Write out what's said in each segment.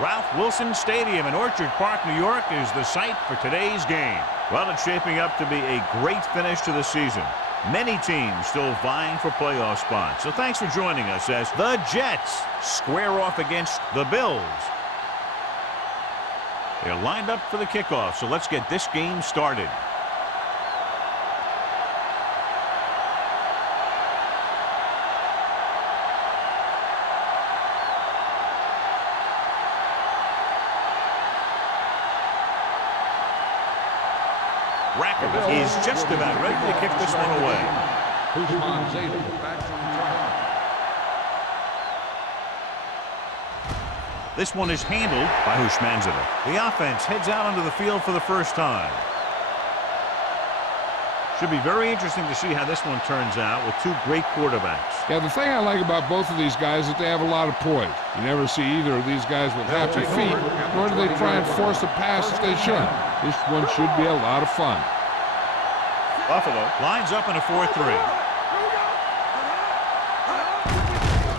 Ralph Wilson Stadium in Orchard Park, New York is the site for today's game. Well, it's shaping up to be a great finish to the season. Many teams still vying for playoff spots. So thanks for joining us as the Jets square off against the Bills. They're lined up for the kickoff, so let's get this game started. Is just about ready to kick this one away. This one is handled by Hushmanzadeh. The offense heads out onto the field for the first time. Should be very interesting to see how this one turns out with two great quarterbacks. Yeah, the thing I like about both of these guys is that they have a lot of poise. You never see either of these guys with happy feet, nor do they try and force a pass if they shouldn't. This one should be a lot of fun. Buffalo lines up in a 4-3.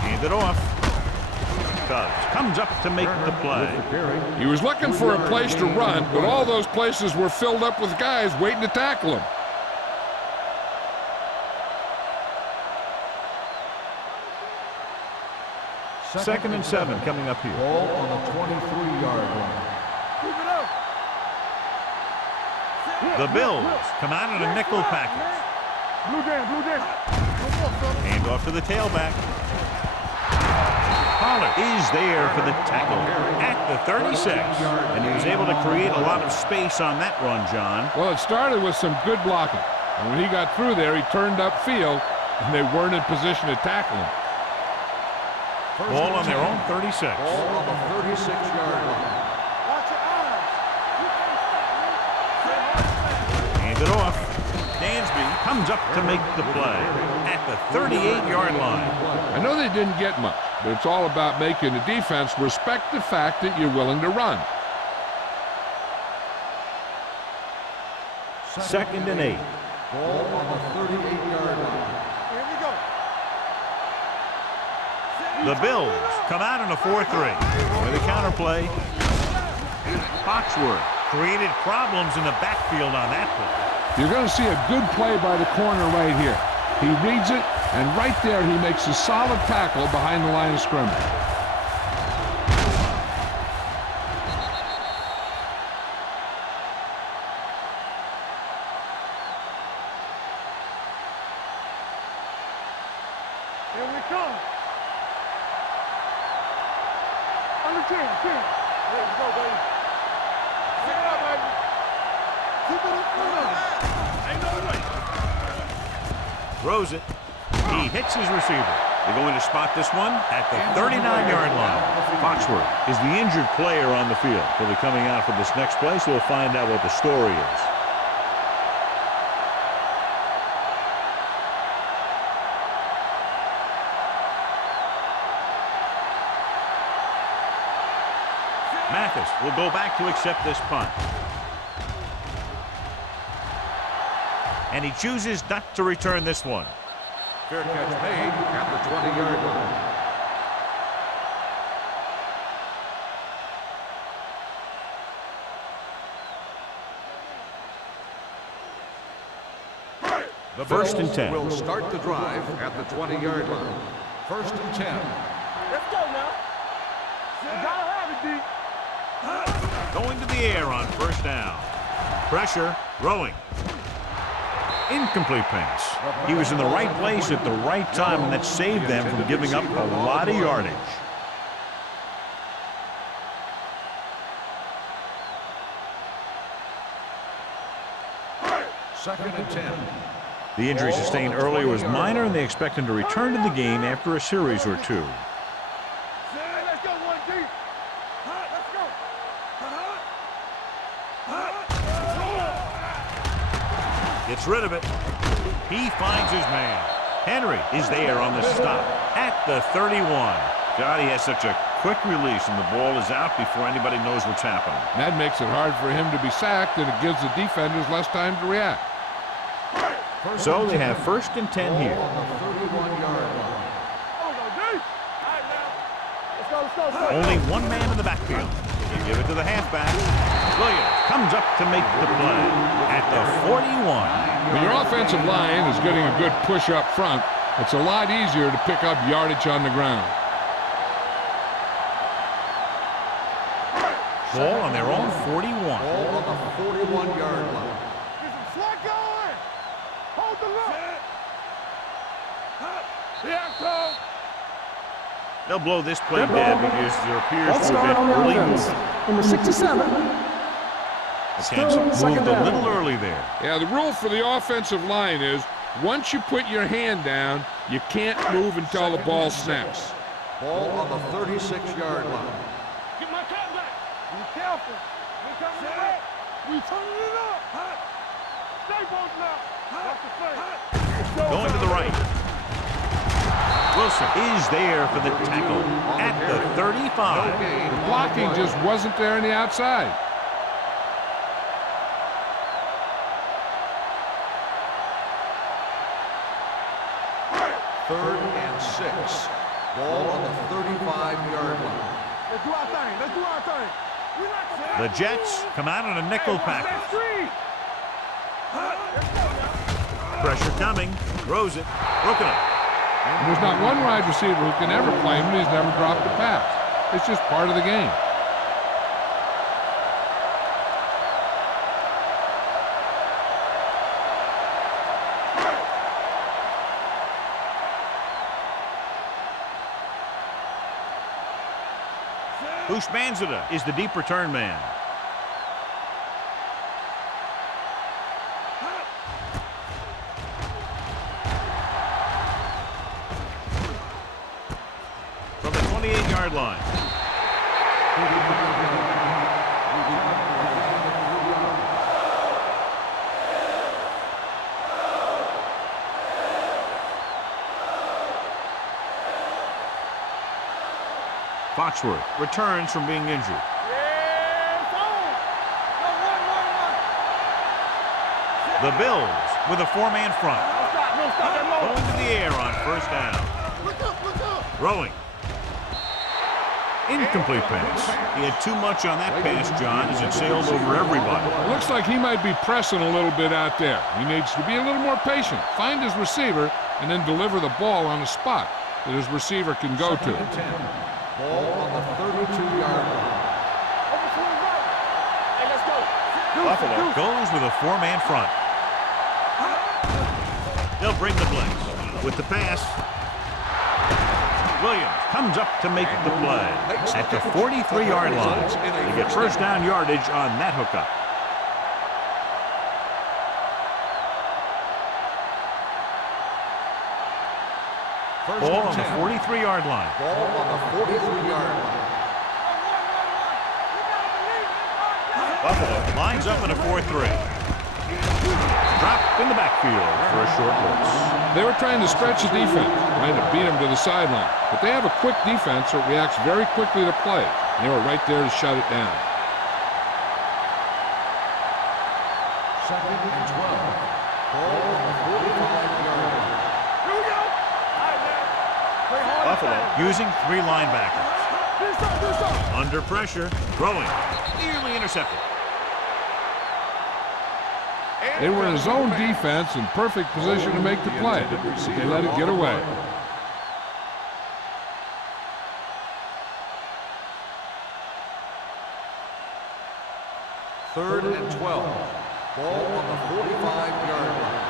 Hand it off. Cubs comes up to make the play. He was looking for a place to run, but all those places were filled up with guys waiting to tackle him. Second and 7 coming up here. Ball on the 23-yard line. The Bills come out in a nickel package. Hand off to the tailback. Pollard is there for the tackle at the 36. And he was able to create a lot of space on that run, John. Well, it started with some good blocking. And when he got through there, he turned upfield, and they weren't in position to tackle him. Ball on their own 36. Ball on the 36-yard line. Hand it off. Dansby comes up to make the play at the 38-yard line. I know they didn't get much, but it's all about making the defense respect the fact that you're willing to run. Second and 8. Ball on the 38-yard line. The Bills come out in a 4-3 with a counter play. Foxworth created problems in the backfield on that play. You're going to see a good play by the corner right here. He reads it, and right there he makes a solid tackle behind the line of scrimmage. Here we come. Under 10. Let's go, baby. Pick it up, baby. Keep it up. Ain't no way. Throws it. He hits his receiver. They're going to spot this one at the 39-yard line. Foxworth is the injured player on the field. He'll be coming out for this next play, so we'll find out what the story is. Mathis will go back to accept this punt. And he chooses not to return this one. Fair catch made at the 20-yard line. The First and Bills 10. will start the drive at the 20-yard line. First and 10. Let's go now. You gotta have it, D. Going to the air on first down. Pressure, throwing. Incomplete pass. He was in the right place at the right time, and that saved them from giving up a lot of yardage. Second and 10. The injury sustained earlier was minor, and they expect him to return to the game after a series or two. Let's go, 1D. Let's go. Gets rid of it. He finds his man. Henry is there on the stop at the 31. God, he has such a quick release, and the ball is out before anybody knows what's happening. That makes it hard for him to be sacked, and it gives the defenders less time to react. So they have first and 10 here. On the 31-yard line. Oh, go, D. All right, now. Let's go. Only one man in the backfield. You give it to the halfback. Williams comes up to make the play at the 41. When your offensive line is getting a good push up front, it's a lot easier to pick up yardage on the ground. Ball on their own 41. Ball on the 41-yard line. Get some slack going. Hold the look. Yeah, coach. They'll blow this play dead because there appears Let's to start have on been the early offense. movement. Number 67. Attempts moved second a down. little early there. Yeah, the rule for the offensive line is once you put your hand down, you can't move until the ball snaps. Ball on the 36-yard line. Get my cat back. Be careful. We coming back. We turning it up. Stay both now. Watch the play. Going to the right. Wilson is there for the tackle at the 35. The blocking just wasn't there on the outside. Third and 6. Ball on the 35-yard line. Let's do our thing. Let's do our thing. We like The Jets come out in a nickel package. Pressure coming. Throws it. Broken up. There's not one wide receiver who can ever claim that he's never dropped a pass. It's just part of the game. Bushmanzada is the deep return man. From the 28-yard line. Foxworth returns from being injured. The Bills with a four-man front. Going to the air on first down. Throwing. Incomplete pass. He had too much on that pass, John, as it sailed over everybody. Looks like he might be pressing a little bit out there. He needs to be a little more patient, find his receiver, and then deliver the ball on a spot that his receiver can go to. Ball on the 32-yard line. Buffalo goes with a four-man front. They'll bring the blitz. With the pass, Williams comes up to make the play at the 43-yard line. They get first down yardage on that hookup. Ball on the 43-yard line. Ball on the 43-yard line. Buffalo lines up in a 4-3. Dropped in the backfield for a short blitz. They were trying to stretch the defense, trying to beat him to the sideline. But they have a quick defense that reacts very quickly to play. And they were right there to shut it down. Second and 12. Ball on the 45-yard line. Buffalo using three linebackers. Under pressure, throwing. Nearly intercepted. They were in zone defense in perfect position to make the play. They let it get away. Third and 12. Ball on the 45-yard line.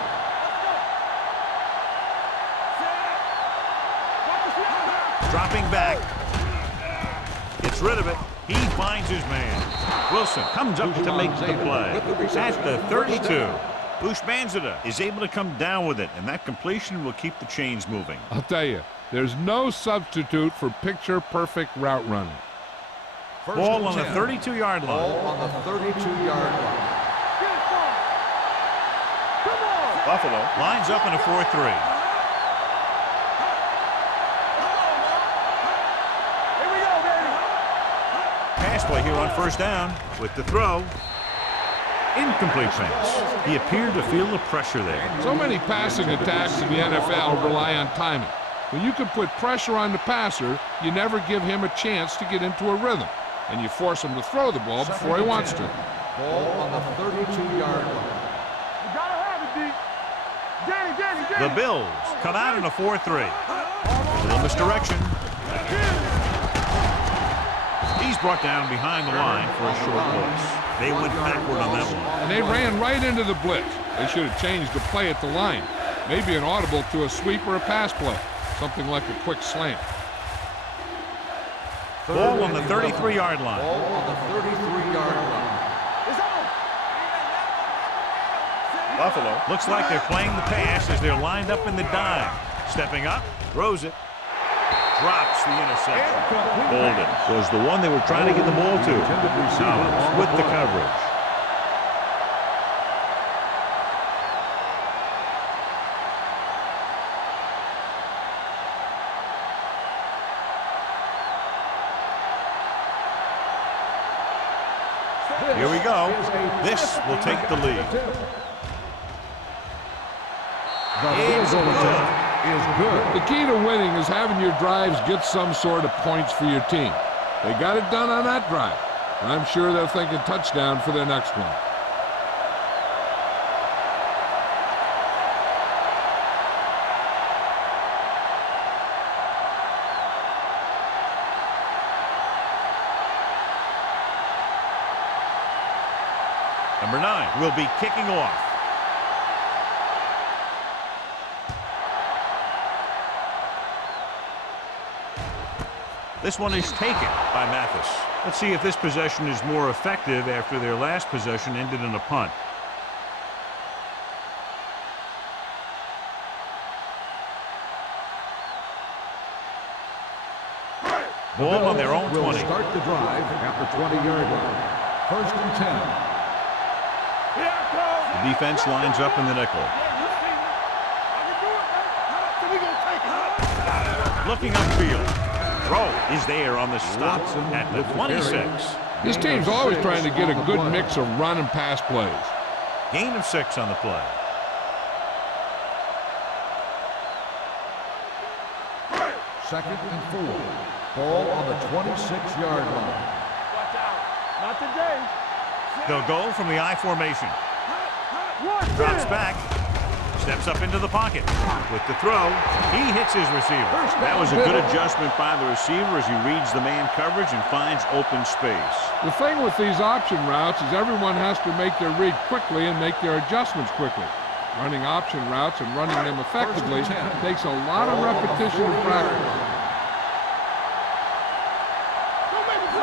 Dropping back. Gets rid of it. He finds his man. Wilson comes up to make the play at the 32. Bushmanzada is able to come down with it, and that completion will keep the chains moving. I'll tell you, there's no substitute for picture-perfect route running. Ball on the 32-yard Ball line. on the 32-yard line. Buffalo lines up in a 4-3. Pass play here on first down with the throw. Incomplete pass. He appeared to feel the pressure there. So many passing attacks in the NFL rely on timing. When you can put pressure on the passer, you never give him a chance to get into a rhythm, and you force him to throw the ball before he wants to. Ball on the 32-yard line. You gotta have it, D. Danny. The Bills come out in a 4-3. A little misdirection. He's brought down behind the line for a short loss. They went backward on that one. And they ran right into the blitz. They should have changed the play at the line. Maybe an audible to a sweep or a pass play. Something like a quick slant. Ball on the 33-yard line. Ball on the 33-yard line. Buffalo looks like they're playing the pass as they're lined up in the dime. Stepping up, throws it, drops the interception. Bolden was the one they were trying to get the ball to. Now with the coverage. Here we go. This will take the lead. It's good. The key to winning is having your drives get some sort of points for your team. They got it done on that drive, and I'm sure they're thinking touchdown for their next one. Number 9 will be kicking off. This one is taken by Mathis. Let's see if this possession is more effective after their last possession ended in a punt. Ball on their own 20. Will start the drive at the 20-yard line. 1st and 10. The defense lines up in the nickel. Looking upfield. Throw is there on the stop at the 26. This team's always trying to get a good mix of run and pass plays. Gain of 6 on the play. Second and 4. Ball on the 26-yard line. Watch out. Not today. They'll go from the I formation. Drops back. Steps up into the pocket. With the throw, he hits his receiver. That was a good adjustment by the receiver as he reads the man coverage and finds open space. The thing with these option routes is everyone has to make their read quickly and make their adjustments quickly. Running option routes and running them effectively takes a lot of repetition and practice.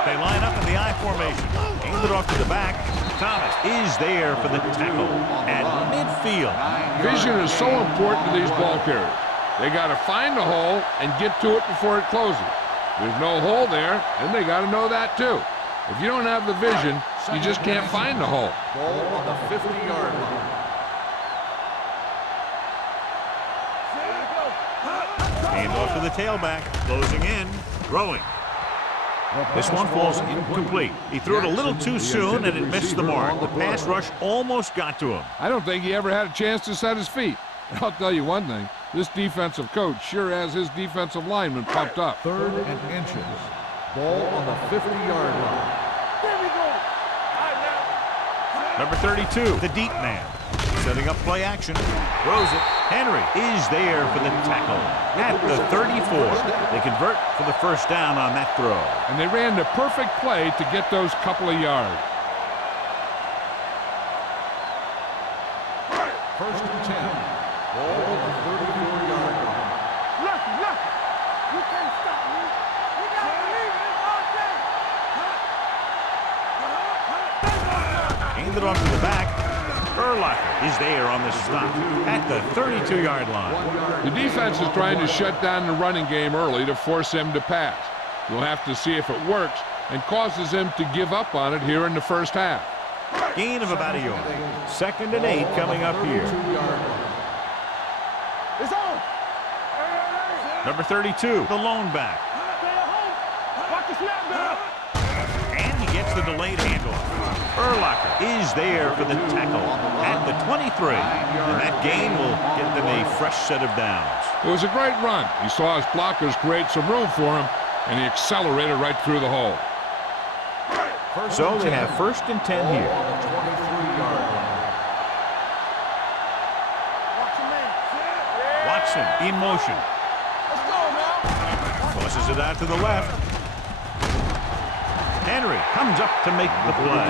They line up in the I formation. Hand it off to the back. Thomas is there for the tackle at midfield. Vision is so important to these ball carriers. They got to find the hole and get to it before it closes. There's no hole there, and they got to know that too. If you don't have the vision, you just can't find the hole. Ball on the 50-yard line. Hand off to the tailback. Closing in. Throwing. This one falls incomplete. He threw it a little too soon, and it missed the mark. The pass rush almost got to him. I don't think he ever had a chance to set his feet. I'll tell you one thing. This defensive coach sure has his defensive lineman pumped up. 3rd and inches. Ball on the 50-yard line. There we go. Number 32, the deep man. Setting up play action. Throws it. Henry is there for the tackle at the 34. They convert for the first down on that throw. And they ran the perfect play to get those couple of yards. 1st and 10. Ball on the 34-yard line. Lucky. You can't stop me. We got to leave it all day. Hand it off to the back. Urlacher is there on the stop at the 32-yard line. The defense is trying to shut down the running game early to force him to pass. We'll have to see if it works and causes him to give up on it here in the first half. Gain of about a yard. 2nd and 8 coming up here. It's on. Number 32, the lone back. Stay at home. Watch the snap, girl. And he gets the delayed handoff. Urlacher is there for the tackle at the 23. And that gain will get them a fresh set of downs. It was a great run. He saw his blockers create some room for him, and he accelerated right through the hole. So they have 1st and 10 here. On the 23-yard line. Watson in motion. Let's go now. Tosses it out to the left. Henry comes up to make the play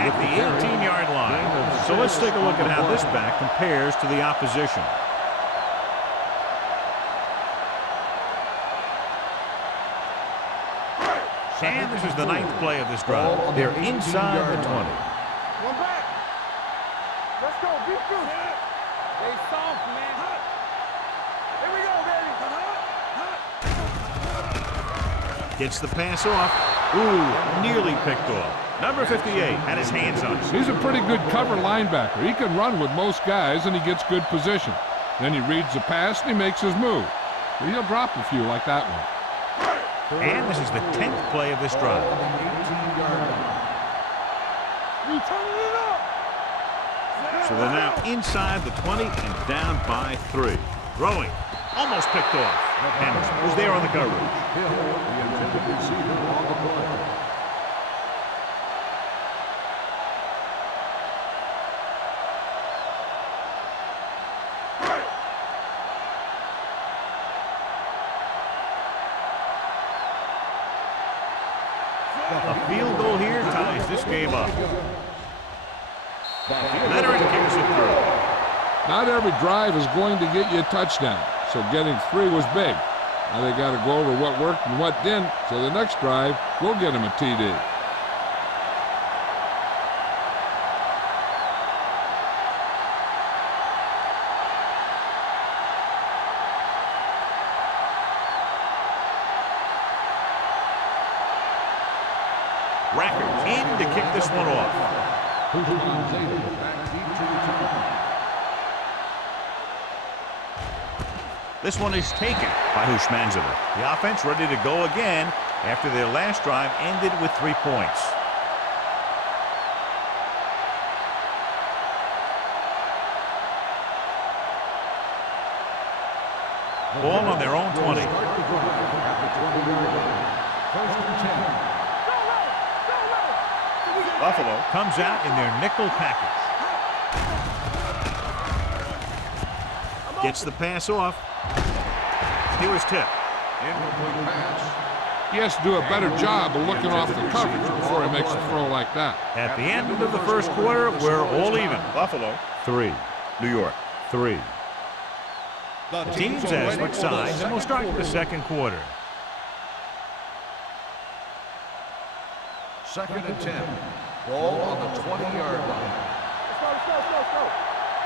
at the 18-yard line. So let's take a look at how this back compares to the opposition. And this is the 9th play of this drive. They're inside the 20. One back. Let's go. Beat through. They soft, man. Here we go, baby. Gets the pass off. Ooh, nearly picked off. Number 58 had his hands on it. He's a pretty good cover linebacker. He can run with most guys, and he gets good position. Then he reads the pass, and he makes his move. But he'll drop a few like that one. And this is the 10th play of this drive. On the 18-yard line. You turning it up. So they're now inside the 20 and down by 3. Throwing. Almost picked off. Henry was there on the coverage. Hill, the intended receiver on the play. A field goal here ties this game up. Leonard kicks it through. Not every drive is going to get you a touchdown, so getting 3 was big. Now they got to go over what worked and what didn't, so the next drive will get him a TD. Rackers in to kick this one off. Back deep to return. This one is taken by Hushmanzova. The offense ready to go again after their last drive ended with 3 points. Ball on their own 20. Start the drive at the 20-yard line. 1st and 10. Buffalo comes out in their nickel package. Gets the pass off. He was tipped. Incomplete pass. He has to do a better job of looking off the coverage before he makes a throw like that. At the end of the first quarter, we're all even. Buffalo 3, New York 3. The teams have switched sides, and we'll start with the second quarter. 2nd and 10. Ball on the 20-yard line. Let's go. All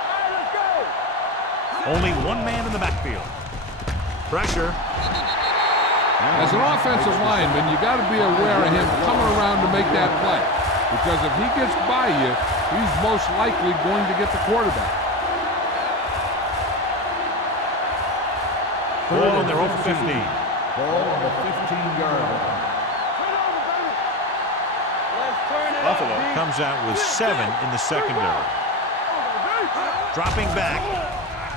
right, let's go. Only one man in the backfield. Pressure. As an offensive lineman, you got to be aware of him coming around to make that play. Because if he gets by you, he's most likely going to get the quarterback. Ball on their own 15. Ball on the 15-yard line. Buffalo comes out with 7 in the secondary. Dropping back.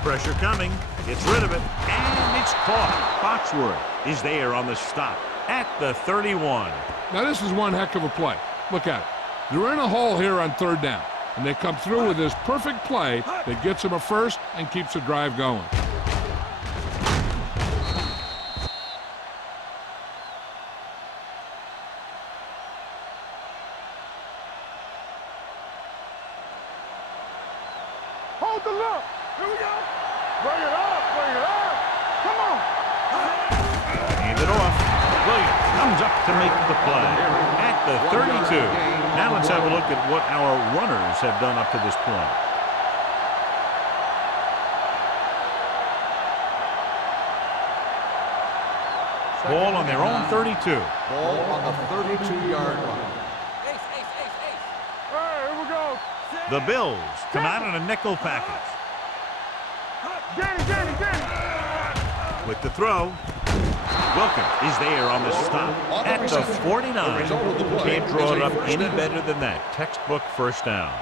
Pressure coming. Gets rid of it. And it's caught. Foxworth is there on the stop at the 31. Now this is one heck of a play. Look at it. They're in a hole here on 3rd down. And they come through with this perfect play that gets them a first and keeps the drive going. Hold the look. Here we go. Bring it up. Come on. Hand it off. Williams comes up to make the play at the 32. Now let's have a look at what our runners have done up to this point. Ball on their own 32. Ball on the 32-yard line. All right, here we go. The Bills come out in a nickel package. Get it. With the throw. Wilkins is there on the stop at the 49. Can't draw it up any better than that. Textbook first down.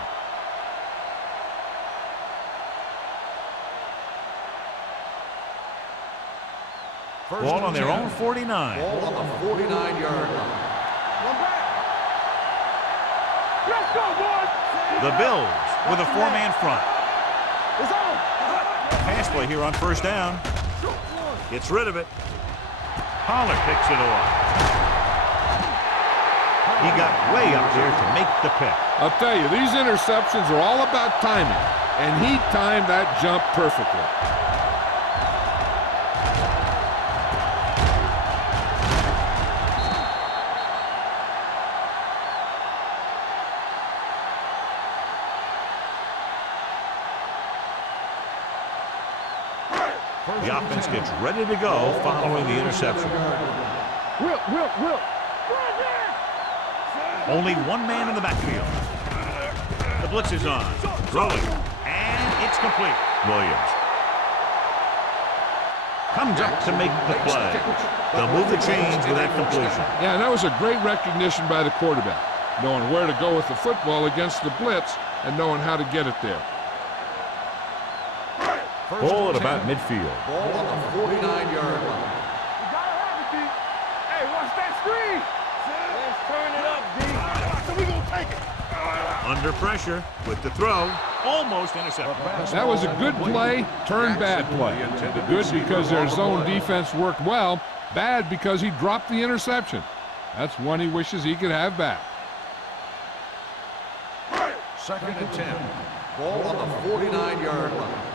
Ball on their own 49. Ball on the 49-yard line. Let's go, boys. The Bills with a four-man front. It's on. Pass play here on first down. Gets rid of it. Pollard picks it off. He got way up there to make the pick. I'll tell you, these interceptions are all about timing, and he timed that jump perfectly. The offense gets ready to go following the interception. Will. Only one man in the backfield. The blitz is on. Throwing. And it's complete. Williams comes up to make the play. They'll move the chains with that completion. Yeah, and that was a great recognition by the quarterback, knowing where to go with the football against the blitz and knowing how to get it there. Ball at about midfield. Ball on the 49-yard line. You gotta have it, D. Hey, watch that screen. Let's turn it up, D. So we gonna take it. Under pressure with the throw. Almost intercepted. That was a good play, turned bad play. Good because their zone defense worked well. Bad because he dropped the interception. That's one he wishes he could have back. 2nd and 10. Ball on the 49-yard line.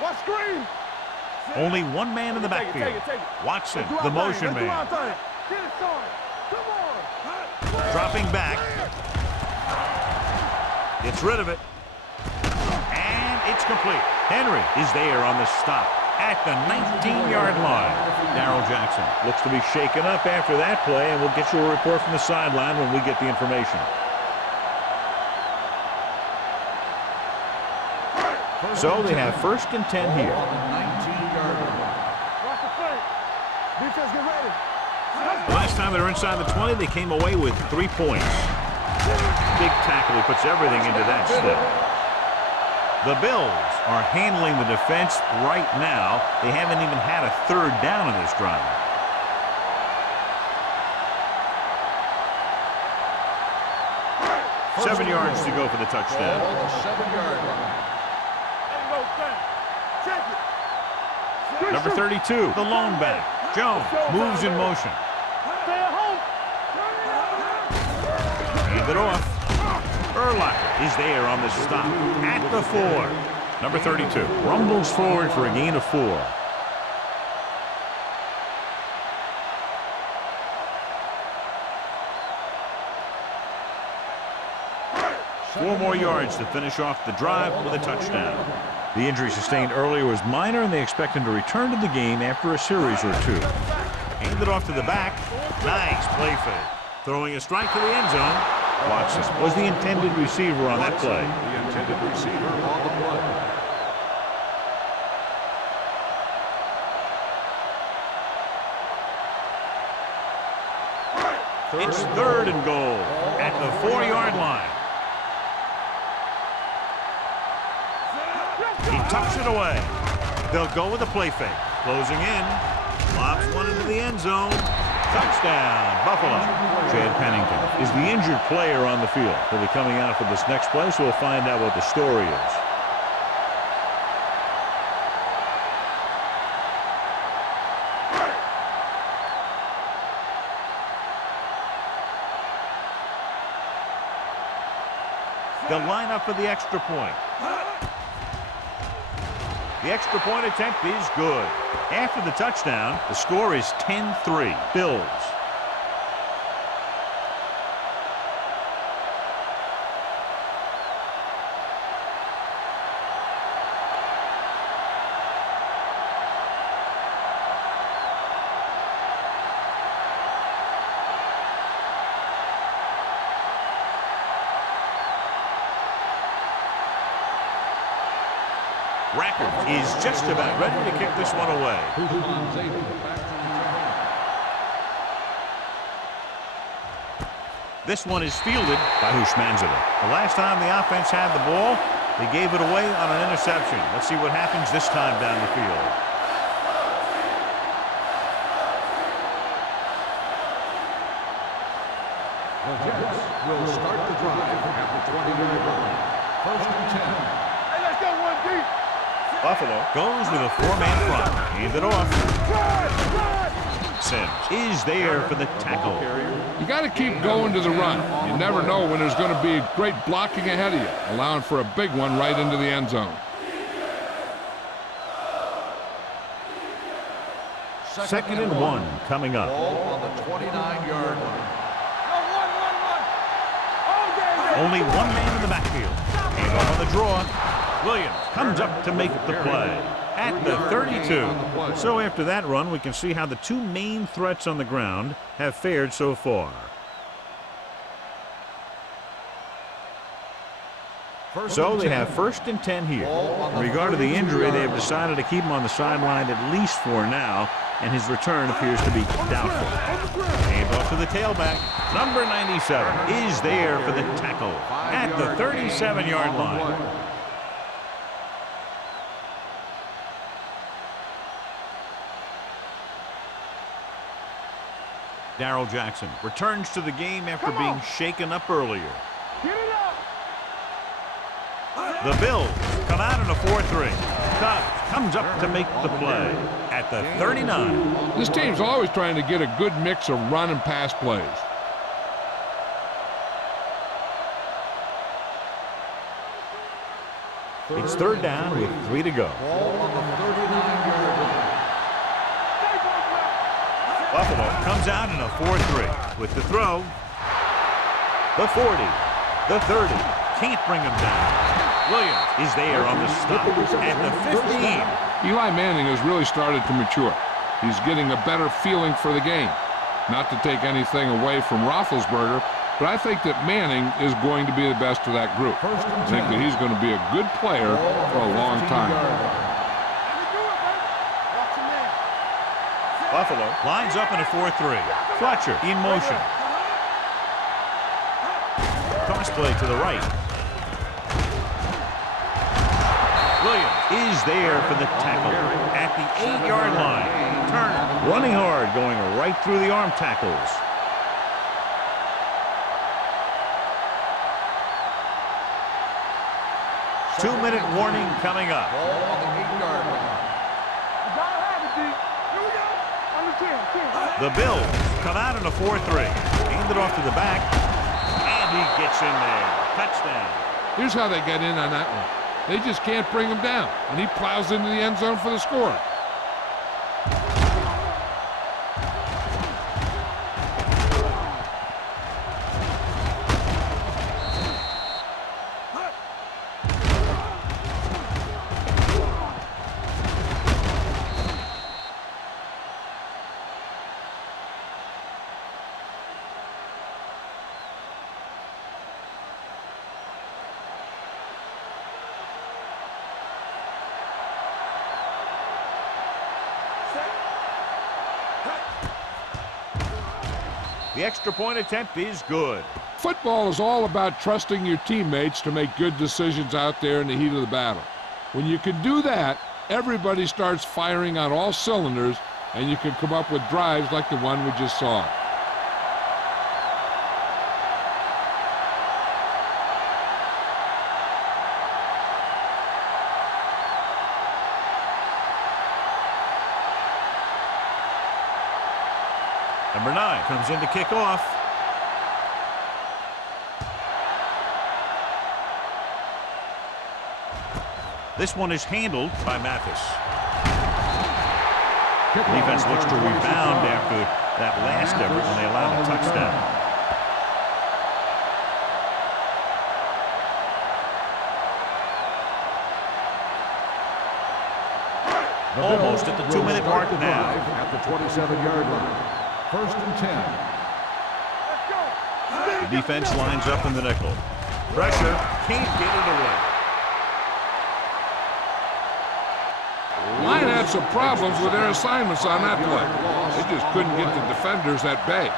Watch screen. Only one man in the backfield. Watson, the motion man. Get it, son. Come on. Dropping back. Gets rid of it. And it's complete. Henry is there on the stop at the 19-yard line. Darrell Jackson looks to be shaken up after that play, and we'll get you a report from the sideline when we get the information. So they have 1st and 10 here. On the 19-yard line. Watch the flank. Defense, get ready. The last time they were inside the 20, they came away with 3 points. Big tackle. He puts everything into that step. The Bills are handling the defense right now. They haven't even had a 3rd down in this drive. First 7 yards to go for the Ball touchdown. on the 7-yard line. Number 32, the lone back. Jones moves in motion. Stay at home. Hand it off. Urlacher is there on the stop at the 4. Number 32 rumbles forward for a gain of 4. Four more yards to finish off the drive with a touchdown. The injury sustained earlier was minor, and they expect him to return to the game after a series or 2. Handed off to the back. Nice play fake. Throwing a strike to the end zone. Watson was the intended receiver on that play. The intended receiver on the play. It's 3rd and goal at the 4-yard line. He tucks it away. They'll go with a play fake. Closing in. Lobs one into the end zone. Touchdown, Buffalo. Chad Pennington is the injured player on the field. He'll be coming out for this next play, so we'll find out what the story is. They'll line up for the extra point. The extra point attempt is good. After the touchdown, the score is 10-3. Bills. Racker is just about ready to kick this one away. This one is fielded by Hushmanzada. The last time the offense had the ball, they gave it away on an interception. Let's see what happens this time down the field. The Jets will start the drive at the 20-yard line. First and 10. Hey, let's go one deep. Buffalo goes with a four-man front. Hand it off. Sims is there for the tackle. You got to keep going to the run. You never know when there's going to be great blocking ahead of you, allowing for a big one right into the end zone. Second and 1 coming up. Ball on the 29-yard line. Only one man in the backfield. And on the draw, Williams comes up to make the play at the 32. So after that run, we can see how the two main threats on the ground have fared so far. So they have first and 10 here. In regard to the injury, they have decided to keep him on the sideline at least for now, and his return appears to be doubtful. Hand off to the tailback. Number 97 is there for the tackle at the 37-yard line. Darrell Jackson returns to the game after being shaken up earlier. Get it up. The Bills come out in a 4-3. Dobbs comes up to make the play at the 39. This team's always trying to get a good mix of run and pass plays. It's third down with 3 to go. Ball on the 39-yard line. Buffalo comes out in a 4-3 with the throw. The 40, the 30, can't bring him down. Williams is there on the stop at the 15. Eli Manning has really started to mature. He's getting a better feeling for the game. Not to take anything away from Roethlisberger, but I think that Manning is going to be the best of that group. I think that he's going to be a good player for a long time. Buffalo lines up in a 4-3. Fletcher in motion. Toss play to the right. Williams is there for the tackle at the 8-yard line. Turner running hard, going right through the arm tackles. Two-minute warning coming up. Ball on the 8-yard line. You gotta have it, D. Here we go. On the 10. The Bills come out in a 4-3. Hand it off to the back, and he gets in there. Touchdown. Here's how they get in on that one. They just can't bring him down, and he plows into the end zone for the score. The extra point attempt is good. Football is all about trusting your teammates to make good decisions out there in the heat of the battle. When you can do that, everybody starts firing on all cylinders, and you can come up with drives like the one we just saw. Number 9 comes in to kick off. This one is handled by Mathis. Defense looks to rebound after that last effort when they allowed a touchdown. Almost at the 2-minute mark now. At the 27-yard line. First and 10. The defense lines up in the nickel. Pressure, can't get it away. Line had some problems with their assignments on that play. They just couldn't get the defenders at bay.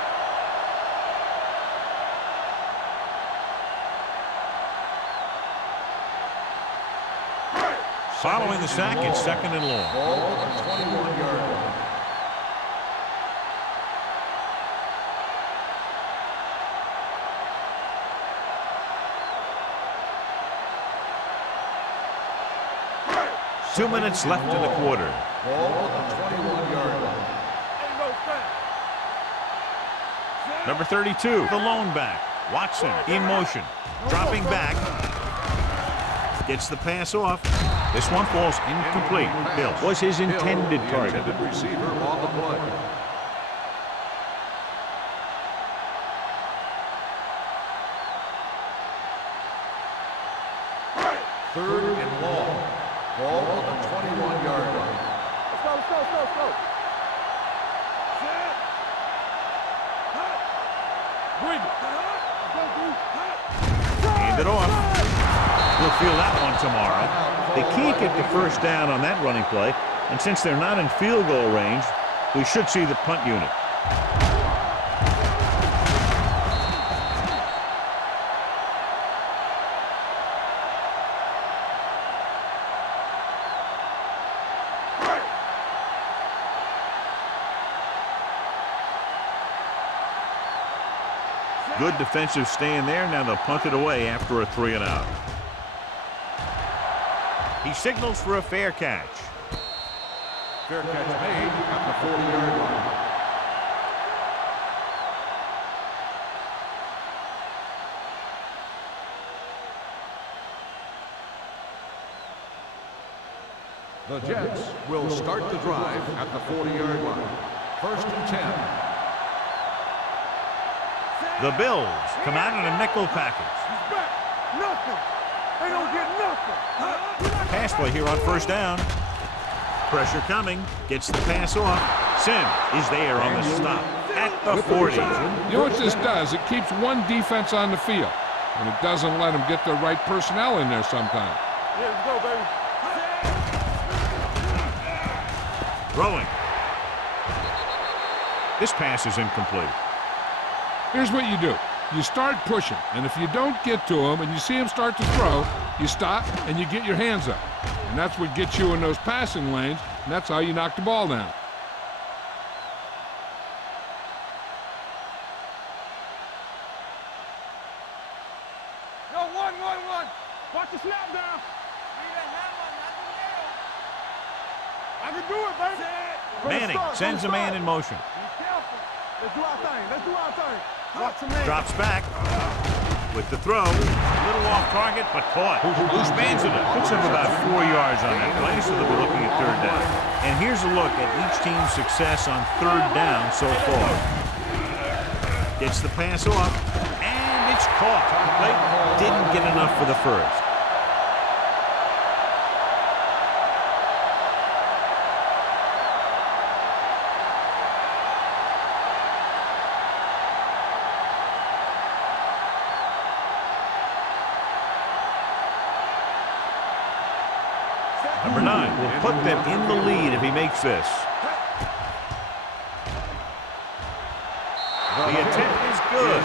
Following the sack, it's second and long. Ball on the 21-yard line. Two minutes left in the quarter. Ball on the 21-yard line. Number 32, the lone back. Watson in motion. Dropping back. Gets the pass off. This one falls incomplete. Bill was his intended target. Intended receiver on the play. Third and long. Ball on the 21-yard line. Let's go, let's go, let's go, let's go. Bring it. Hand it off. We'll feel that one tomorrow. They can't get the first down on that running play, and since they're not in field goal range, we should see the punt unit. Good defensive stand there. Now they'll punt it away after a 3-and-out. He signals for a fair catch. Fair catch made at the 40-yard line. The Jets will start the drive at the 40-yard line. First and 10. The Bills come out in a nickel package. He's back. Nothing. They don't get nothing. Pass play here on first down. Pressure coming. Gets the pass off. Sim is there on the stop at the 40. You know what this does? It keeps one defense on the field, and it doesn't let them get the right personnel in there sometimes. Yeah, let's go, baby. Throwing. This pass is incomplete. Here's what you do. You start pushing, and if you don't get to him and you see him start to throw, you stop and you get your hands up. And that's what gets you in those passing lanes, and that's how you knock the ball down. Yo, one. Watch the snap down. I can do it, baby. Manning sends a man in motion. Be careful. Let's do our thing. Watch the man. Drops back with the throw. A little off target, but caught. Loose man's it. Puts him about 4 yards on that play, so they'll be looking at third down. And here's a look at each team's success on third down so far. Gets the pass off, and it's caught. They didn't get enough for the first. Number 9 will put them in the lead if he makes this. The attempt is good.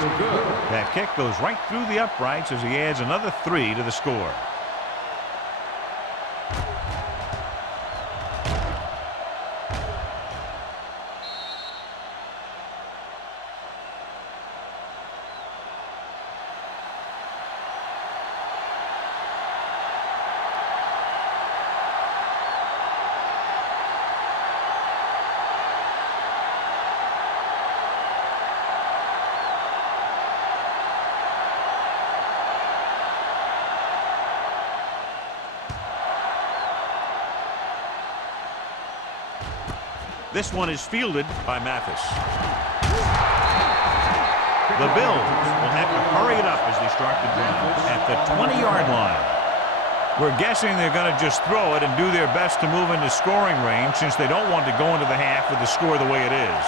That kick goes right through the uprights as he adds another 3 to the score. This one is fielded by Mathis. The Bills will have to hurry it up as they start the drive at the 20-yard line. We're guessing they're going to just throw it and do their best to move into scoring range since they don't want to go into the half with the score the way it is.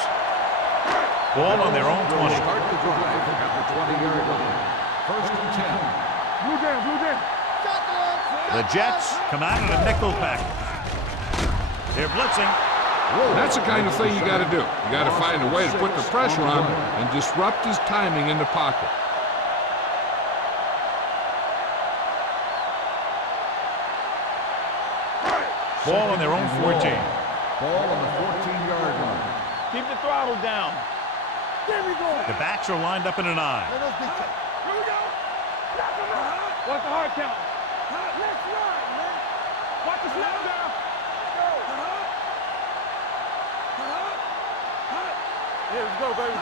Ball on their own 20. Start the drive at the 20-yard line. First and 10. Blue down. The Jets come out in a nickel package. They're blitzing. That's the kind of thing you got to do. You got to find a way to put the pressure on him and disrupt his timing in the pocket. Ball on their own 14. Ball on the 14-yard line. Keep the throttle down. There we go. The backs are lined up in an I. Here we go. Watch the hard count. Let's run, man. Watch the snap down. Go. Yeah, let's go, baby.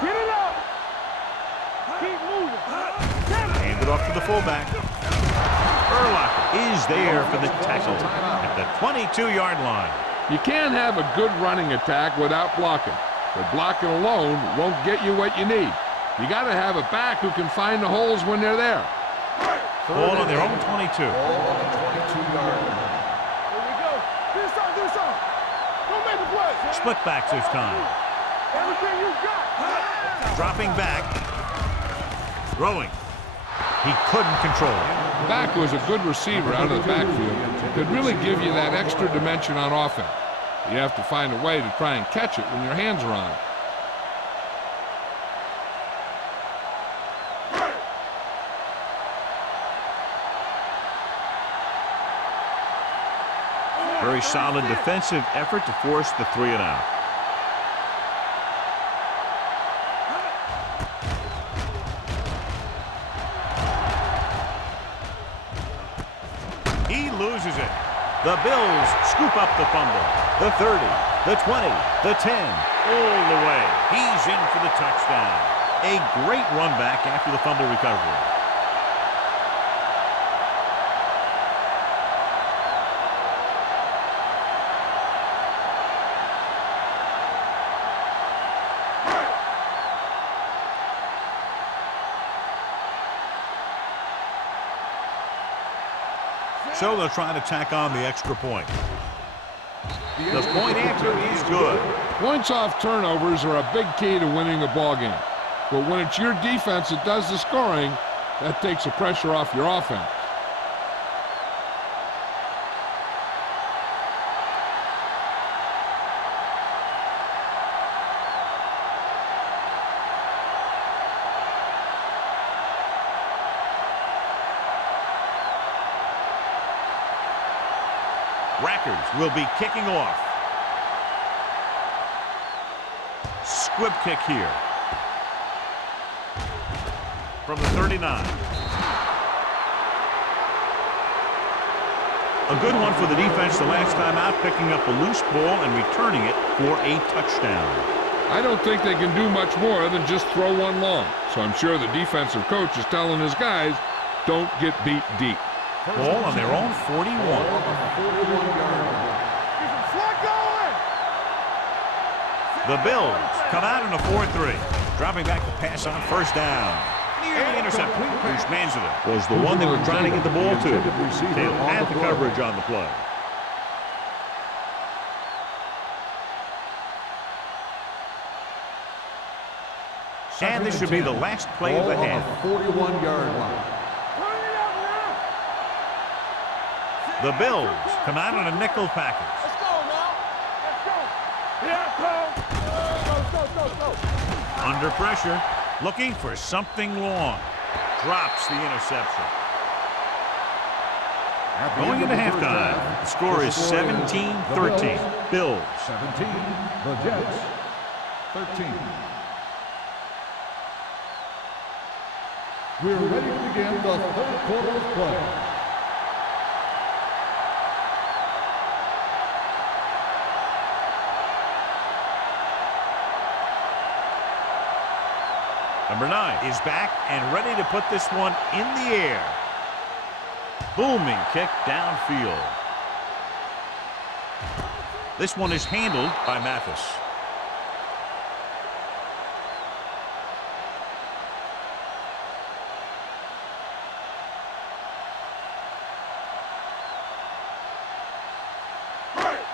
Get it up. Keep moving. Hand it off to the fullback. Urlacher is there for the tackle at the 22-yard line. You can't have a good running attack without blocking. But blocking alone won't get you what you need. You got to have a back who can find the holes when they're there. Ball on their own 22. Ball on the 22-yard line. Here we go. Do something. Don't make the play. Split backs this time. Everything you got. Dropping back. Throwing. He couldn't control it. Back was a good receiver out of the backfield. Could really give you that extra dimension on offense. You have to find a way to try and catch it when your hands are on it. Very solid defensive effort to force the 3 and out. He loses it. The Bills scoop up the fumble. The 30, the 20, the 10, all the way. He's in for the touchdown. A great run back after the fumble recovery. So they'll try to tack on the extra point. The point after is good. Points off turnovers are a big key to winning a ball game. But when it's your defense that does the scoring, that takes the pressure off your offense. Rackers will be kicking off. Squib kick here. From the 39. A good one for the defense the last time out, picking up a loose ball and returning it for a touchdown. I don't think they can do much more than just throw one long. So I'm sure the defensive coach is telling his guys, don't get beat deep. Ball on their own 41. The Bills come out in a 4-3. Dropping back to pass on first down. Nearly intercepted. Bruce Manzilla was the one they were trying to get the ball to. Taylor had the coverage on the play. And this should be the last play of the half. 41-yard line. The Bills come out on a nickel package. Let's go now. Let's go. Here I come. Go. Under pressure, looking for something long. Drops the interception. Going into halftime, the score is 17-13. Bills. 17, the Jets, 13. We're ready to begin the third quarter of play. Number 9 is back and ready to put this one in the air. Booming kick downfield. This one is handled by Mathis.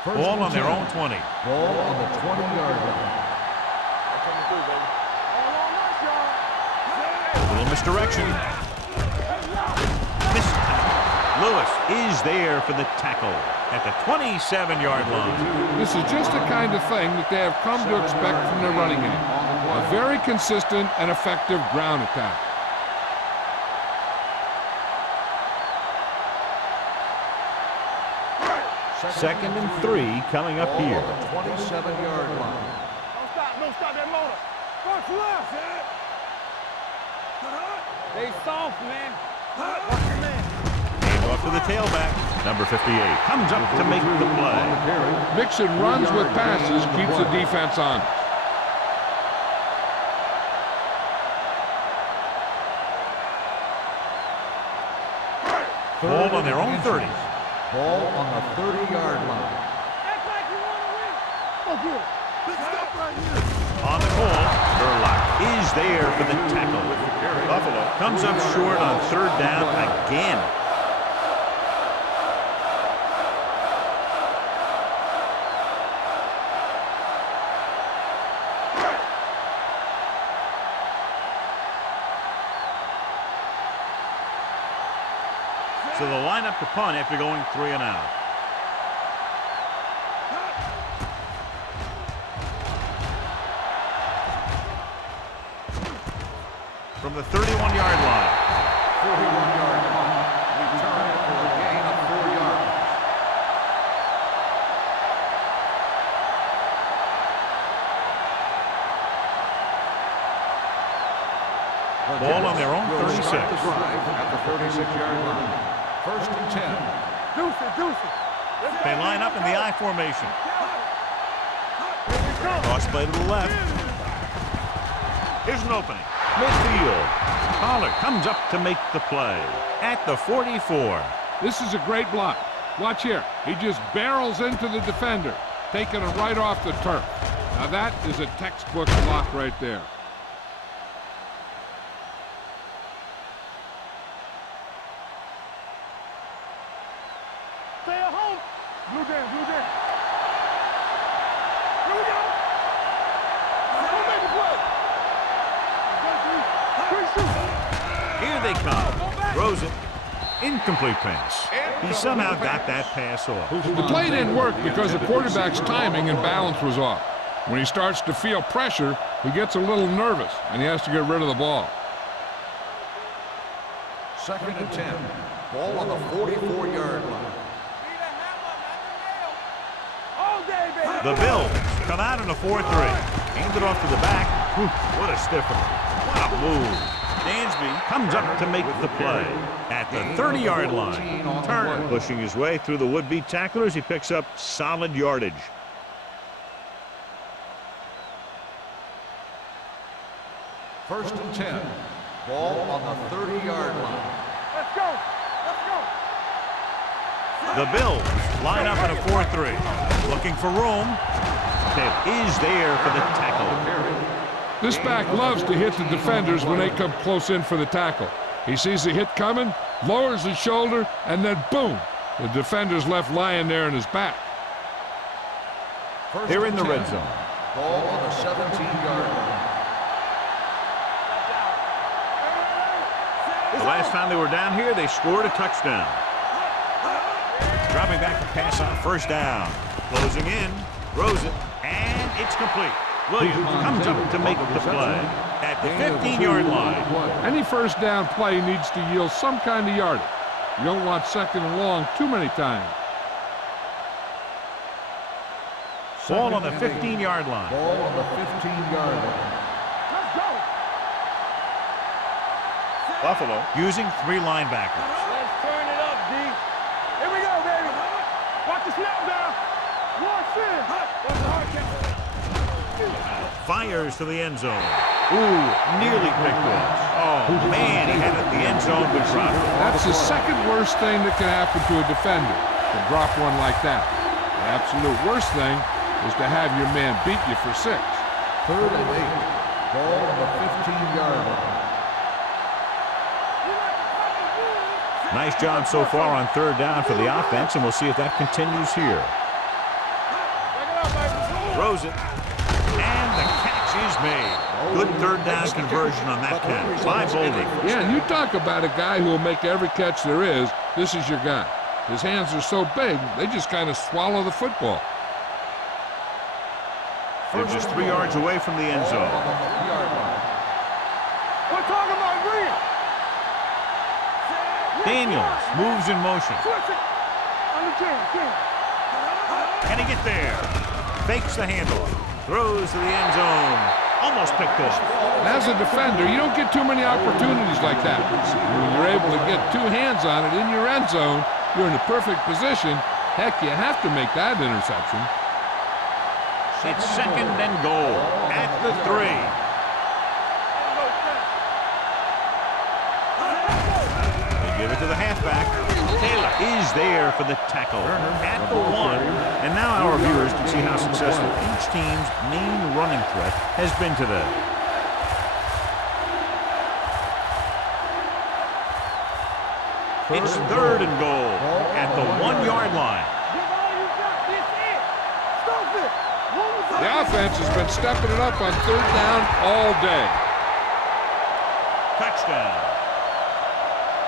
Ball on their own 20. Ball on the 20-yard line. A little Little misdirection. Lewis is there for the tackle at the 27-yard line. This is just the kind of thing that they have come to expect from their running game. A very consistent and effective ground attack. Second and 3 coming up here. 27-yard line. Don't stop that motor. Watch left. Stay soft, man. Watch your man. Hand off to the tailback. Number 58 comes up to make the play. Mixing runs with passes keeps the defense on. Ball on their own 30. Ball on the 30-yard line. Act like you want to win. Oh, good. Big stop right here. On the call, Burlock is there for the tackle. Buffalo comes up short on third down again. So the lineup to punt after going 3 and out. From the 31-yard line. 41-yard punt. Return for a gain of 4 yards. Ball on their own Will 36. start the drive at the 36-yard line. First and 10. Deuce it. They line up in the I formation. Here we go. Cross play to the left. Here's an opening. Midfield. Pollard comes up to make the play at the 44. This is a great block. Watch here. He just barrels into the defender, taking him right off the turf. Now that is a textbook block right there. Stay at home. Blue down. Here we go. Who made the play? 1, 2, 3, shoot. Here they come. Throws it. Incomplete pass. He somehow got that pass off. The play didn't work because the quarterback's timing and balance was off. When he starts to feel pressure, he gets a little nervous, and he has to get rid of the ball. Second and 10. Ball on the 44-yard line. All day, baby. The Bills come out in a 4-3. Hand it off to the back. Whew, what a stiffen. What a move. Dansby comes up to make the play at the 30-yard line. Turner pushing his way through the would-be tacklers. He picks up solid yardage. First and 10. Ball on the 30-yard line. Let's go. The Bills line up in a 4-3. Looking for room. Taylor is there for the tackle. This back loves to hit the defenders when they come close in for the tackle. He sees the hit coming, lowers his shoulder, and then boom, the defender's left lying there in his back. They're in the red zone. Ball on the 17-yard line. The last time they were down here, they scored a touchdown. Dropping back to pass on first down. Closing in, throws it, and it's complete. Williams comes up to make the play at the 15-yard line. Any first down play needs to yield some kind of yardage. You don't want second and long too many times. Ball on the 15-yard line. Ball on the 15-yard line. Let's go. Buffalo using 3 linebackers. Let's turn it up, D. Here we go, baby. Watch the snap down. Watch in. Watch the hard catch. Fires to the end zone. Ooh, nearly picked off. Oh, man, he had it in the end zone, but dropped it. That's the second worst thing that can happen to a defender, to drop one like that. The absolute worst thing is to have your man beat you for 6. Third and 8. Ball on the 15-yard line. Nice job so far on third down for the offense, and we'll see if that continues here. Throws it, and the catch is made. Good third down conversion on that catch by Bolden. Yeah, and you talk about a guy who will make every catch there is. This is your guy. His hands are so big, they just kind of swallow the football. They're just 3 yards away from the end zone. We're talking about green. Daniels moves in motion. Switch it. On the 10. Can he get there? Fakes the handoff. Throws to the end zone. Almost picked off. As a defender, you don't get too many opportunities like that. When you're able to get 2 hands on it in your end zone, you're in a perfect position. Heck, you have to make that interception. It's 2nd and goal at the 3. They give it to the halfback. Taylor is there for the tackle at the 1. And now our viewers can see how successful each team's main running threat has been today. It's 3rd and goal at the 1-yard line. The offense has been stepping it up on 3rd down all day. Touchdown.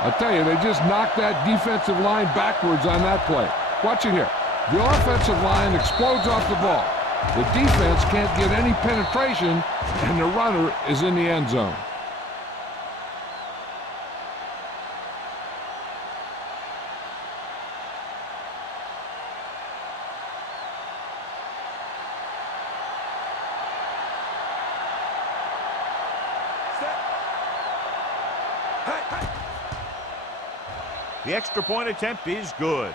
I'll tell you, they just knocked that defensive line backwards on that play. Watch it here. The offensive line explodes off the ball. The defense can't get any penetration, and the runner is in the end zone. The extra point attempt is good.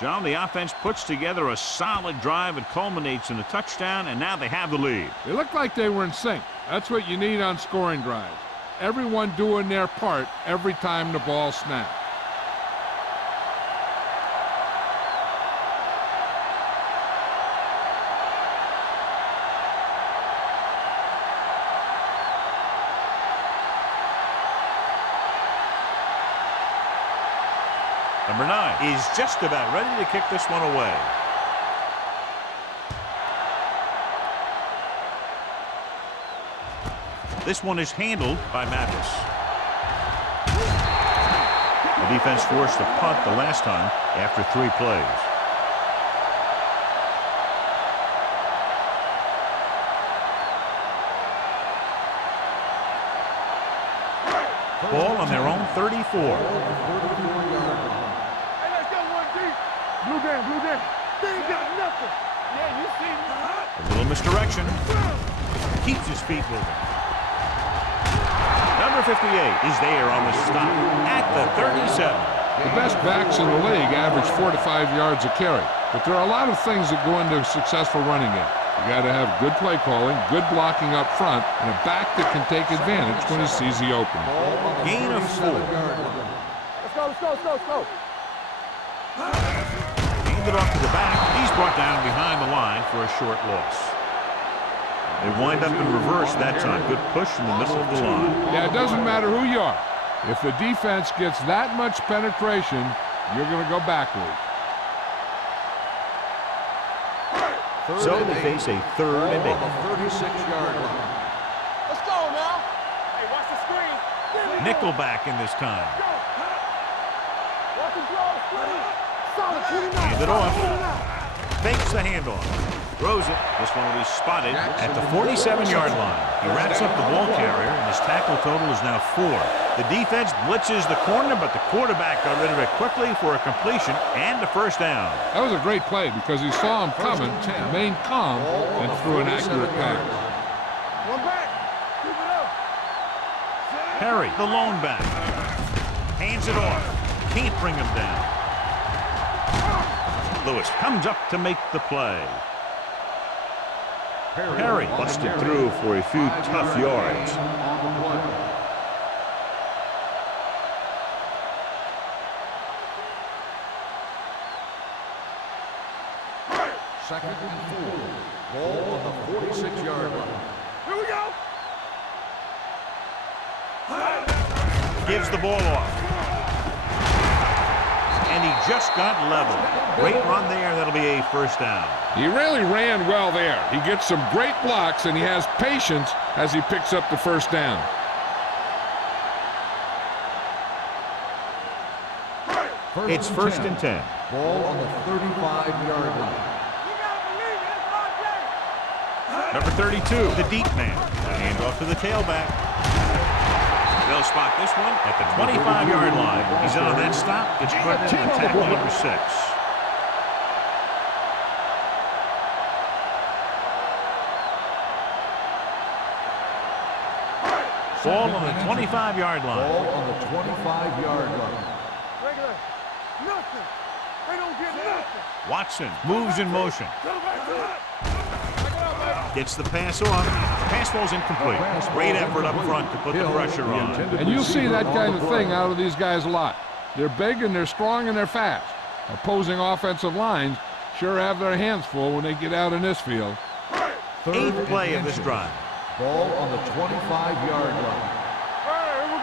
John, the offense puts together a solid drive. It culminates in a touchdown, and now they have the lead. They looked like they were in sync. That's what you need on scoring drives. Everyone doing their part every time the ball snaps. Number 9 is just about ready to kick this one away. This one is handled by Mathis. The defense forced a punt the last time after 3 plays. Ball on their own 34. Blue game. They ain't got nothing. Yeah, you see me. A little misdirection. Keeps his feet moving. Number 58 is there on the stop at the 37. The best backs in the league average 4 to 5 yards a carry. But there are a lot of things that go into a successful running game. You got to have good play calling, good blocking up front, and a back that can take advantage when he sees the opening. Gain of 4. Let's go. Handed off to the back. He's brought down behind the line for a short loss. They wind up in reverse that time. Good push in the middle of the line. Yeah, it doesn't matter who you are. If the defense gets that much penetration, you're going to go backwards. So they face a 3rd and 8. 36-yard line. Let's go now. Hey, watch the screen. Nickelback in this time. Watch the draw screen. Solid 29. Hand it off. Fakes the handoff. Throws it. This one will be spotted at the 47-yard line. He wraps up the ball carrier, and his tackle total is now 4. The defense blitzes the corner, but the quarterback got rid of it quickly for a completion and a first down. That was a great play because he saw him coming, remained calm, and threw an accurate pass. One back. Keep it up. Perry, the lone back. Hands it off. Can't bring him down. Lewis comes up to make the play. Perry busted through for a few tough yards. Second and 4. Ball on the 46-yard line. Here we go. Gives the ball off. And he just got level. Great run there. That'll be a first down. He really ran well there. He gets some great blocks, and he has patience as he picks up the first down. It's first and 10. Ball on the 35-yard line. Number 32, the deep man. Hand off to the tailback. They'll spot this one at the 25-yard line. He's in on that stop. Gets credited on tackle number 6. Ball on the 25-yard line. Ball on the 25-yard line. Regular. Nothing. They don't get nothing. Watson moves in motion. Gets the pass off. Pass falls incomplete. Great effort up front to put the pressure on. And you'll see that kind of thing out of these guys a lot. They're big and they're strong and they're fast. Opposing offensive lines sure have their hands full when they get out in this field. 8th play of this drive. Ball on the 25-yard line. All right, here we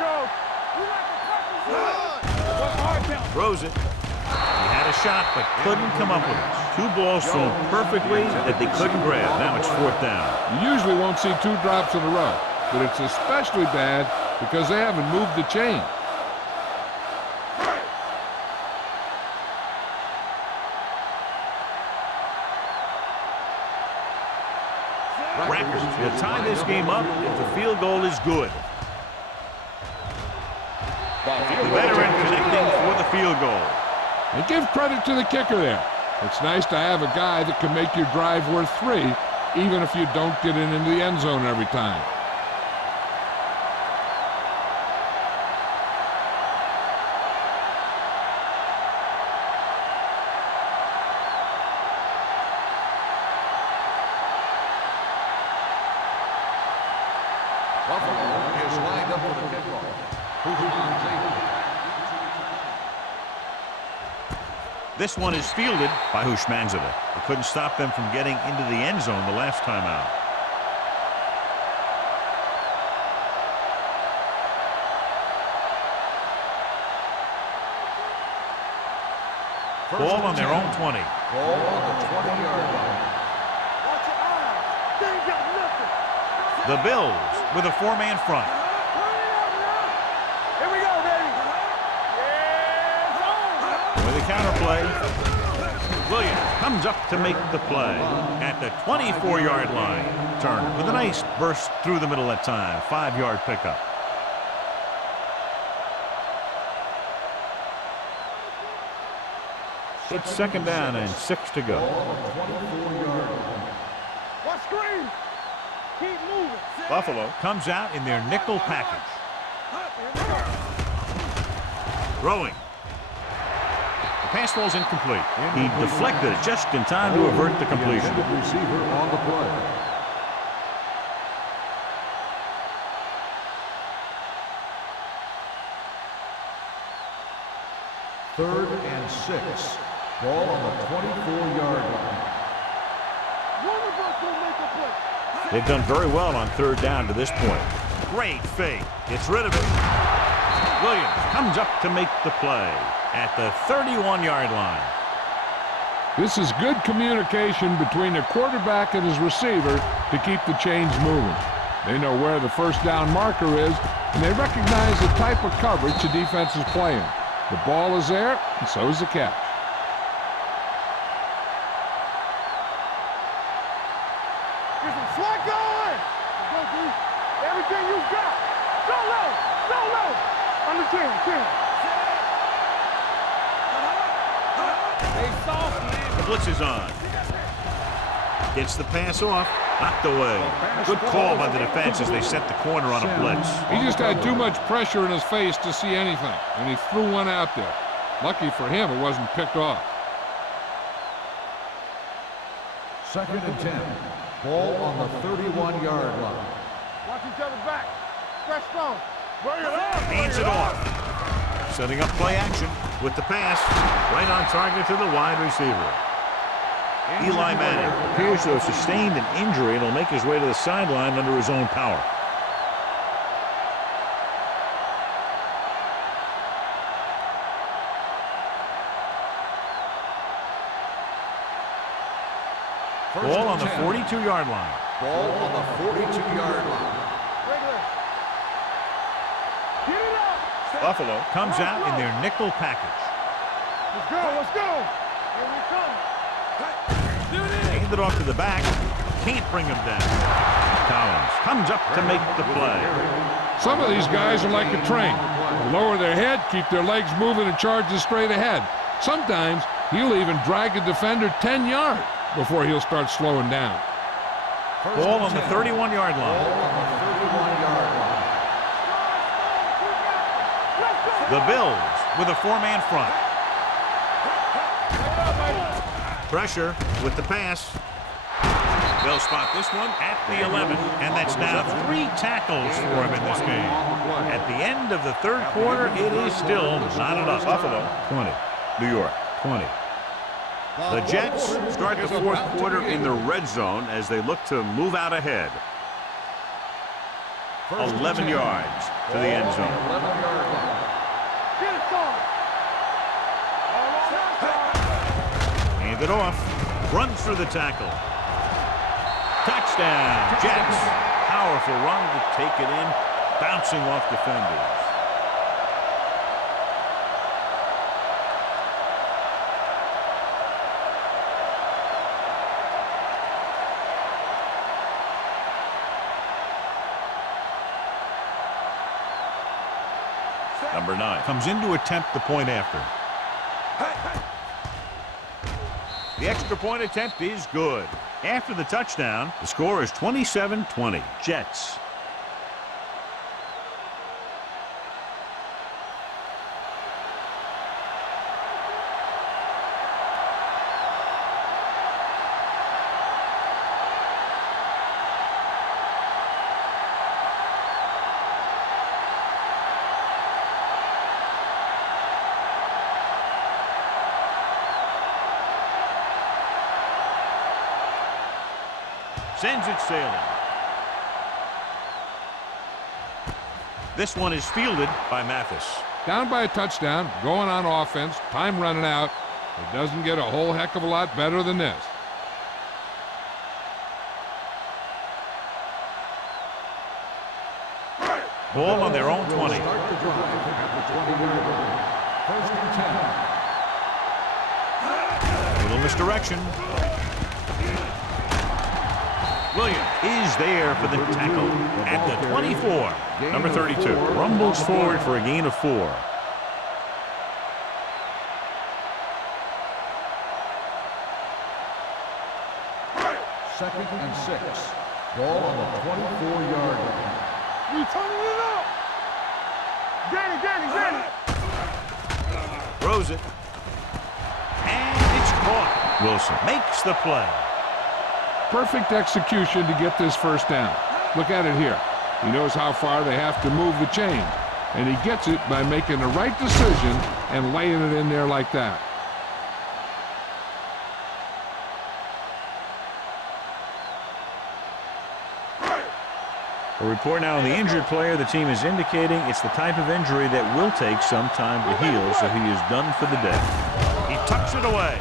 go. Throws it. He had a shot, but couldn't come up with it. 2 balls thrown perfectly that they couldn't grab. Now it's 4th down. You usually won't see 2 drops in a row, but it's especially bad because they haven't moved the chain. Rackers will tie this game up if the field goal is good. The veteran connecting for the field goal. And give credit to the kicker there. It's nice to have a guy that can make your drive worth 3, even if you don't get it into the end zone every time. Buffalo is lined up for the kickoff. This one is fielded by Hushmanzada. It couldn't stop them from getting into the end zone the last time out. Ball on their own 20. Ball on the 20-yard line. Watch your eyes. They ain't got nothing. The Bills with a 4-man front. Here we go, baby. Yeah, With a counter play, Williams comes up to make the play at the 24-yard line. Turner with a nice burst through the middle that time. 5-yard pickup. It's 2nd down and 6 to go. watch screen. Keep moving. Buffalo comes out in their nickel package. Throwing. The pass falls incomplete. He deflected it just in time to avert the completion. The receiver on the play. Third and 6. Ball on the 24-yard line. One of us will make a play. They've done very well on 3rd down to this point. Great fake. Gets rid of it. Williams comes up to make the play at the 31-yard line. This is good communication between the quarterback and his receiver to keep the chains moving. They know where the first down marker is, and they recognize the type of coverage the defense is playing. The ball is there, and so is the catch. Get some swat going. Go, D. Everything you got. Go low. Go low. Under 10. Hey, soft, man. The blitz is on. Gets the pass off. Knocked away. Good call by the defense as they set the corner on a blitz. He just had too much pressure in his face to see anything, and he threw one out there. Lucky for him, it wasn't picked off. 2nd and 10. Ball on the 31-yard line. Watch each other's back. Stretch strong. Bring it up. Hands it off. Setting up play action with the pass. Right on target to the wide receiver. Eli Manning appears to have sustained an injury and will make his way to the sideline under his own power. Ball on the 42-yard line. Ball on the 42-yard line. Get it up. Buffalo comes out in their nickel package. Let's go, let's go. Here we come. Hand it off to the back. Can't bring him down. Collins comes up to make the play. Some of these guys are like a train. They lower their head, keep their legs moving, and charges straight ahead. Sometimes he'll even drag a defender 10 yards before he'll start slowing down. Ball on the 31-yard line. Ball on the 31-yard line. The Bills with a four-man front. Pressure with the pass. They'll spot this one at the 11, and that's now 3 tackles for him in this game. At the end of the third quarter, it is still not enough. Buffalo 20, New York 20. The Jets start the fourth quarter in the red zone as they look to move out ahead. 11 yards to the end zone. 11-yard line. Get it, son. Hand it off. Runs through the tackle. Touchdown, Jets. Powerful run to take it in, bouncing off defenders. Number 9 comes in to attempt the point after. The extra point attempt is good. After the touchdown, the score is 27-20. Jets. Sends it sailing. This one is fielded by Mathis. Down by a touchdown, going on offense, time running out. It doesn't get a whole heck of a lot better than this. Ball on their own 20. Start the drive at the 20-yard line. First and 10. Little misdirection. Williams is there for the tackle at the 24. Number 32 rumbles forward for a gain of 4. Second and 6. Ball on the 24-yard line. We turning it up. Get it. Throws it. And it's caught. Wilson makes the play. Perfect execution to get this first down. Look at it here. He knows how far they have to move the chain, and he gets it by making the right decision and laying it in there like that. A report now on the injured player. The team is indicating it's the type of injury that will take some time to heal, so he is done for the day. He tucks it away.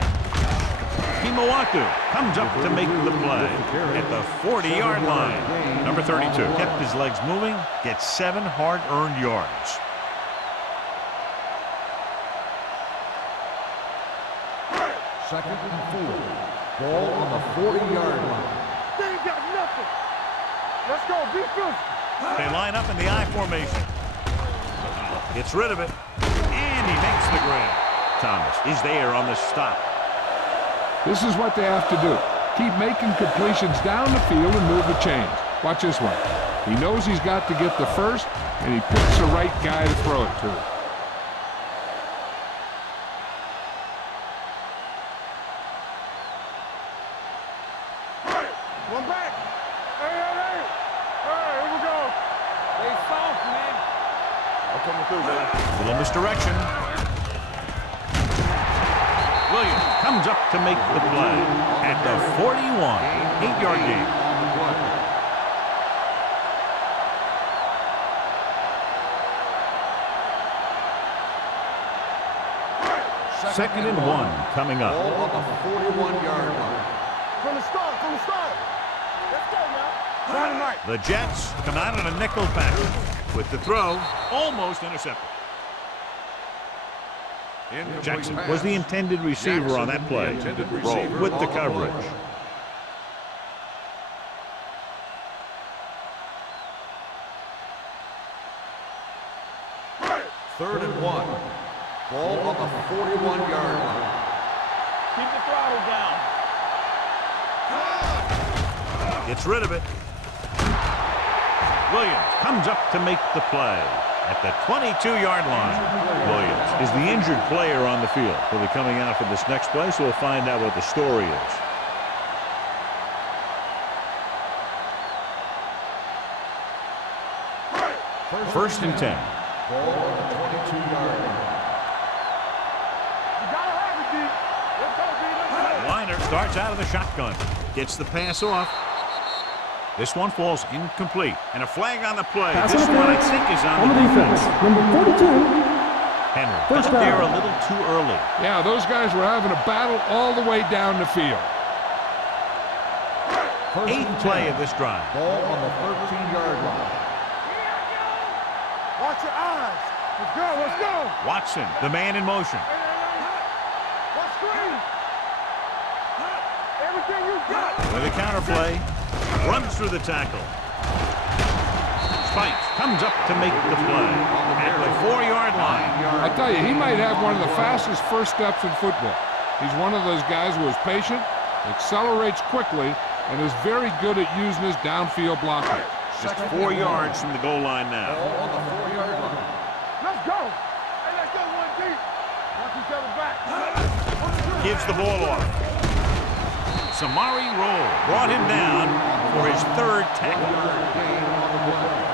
Kimawatu comes up to make the play at the 40-yard line. Number 32 kept his legs moving, gets 7 hard-earned yards. Second and 4. Ball on the 40-yard line. They ain't got nothing. Let's go, be physical. They line up in the I formation. Gets rid of it, and he makes the grab. Thomas is there on the stop. This is what they have to do. Keep making completions down the field and move the chains. Watch this one. He knows he's got to get the first, and he picks the right guy to throw it to. One back. Hey. All right, here we go. They soft, man. I'm coming through, man. Little misdirection. Williams comes up to make the play at the 41. 8-yard gain. Second and 1 coming up. Ball on the 41-yard line. From the start, from the start. Let's go now. Dynamite. The Jets come out in a nickel package with the throw almost intercepted. Jackson was the intended receiver on that play. Roll with the coverage. Third and 1. Ball on the 41-yard line. Keep the throttle down. Gets rid of it. Williams comes up to make the play at the 22-yard line. Williams is the injured player on the field. He'll be coming out for this next play, so we'll find out what the story is. First and 10. Ball on the 22-yard line. You gotta have it, D. Let's go, D. Let's go. Liner starts out of the shotgun. Gets the pass off. This one falls incomplete. And a flag on the play. This one, I think, is on the defense. Number 42. Henry First got there down. a little too early. Yeah, those guys were having a battle all the way down the field. First and 10. Eighth play of this drive. Ball on the 13-yard line. Watch your eyes. Let's go, let's go. Watson, the man in motion. Watch screen. Everything you got. With a counter play, runs through the tackle. Spikes comes up to make the play at the 4-yard line. I tell you, he might have one of the fastest first steps in football. He's one of those guys who is patient, accelerates quickly, and is very good at using his downfield blocking. Just 4 yards from the goal line now. Ball on the 4-yard line. Let's go. Hey, let's go one deep. Watch each other back. Gives the ball off. Samari Roll brought him down for his third tackle. Gain on the play.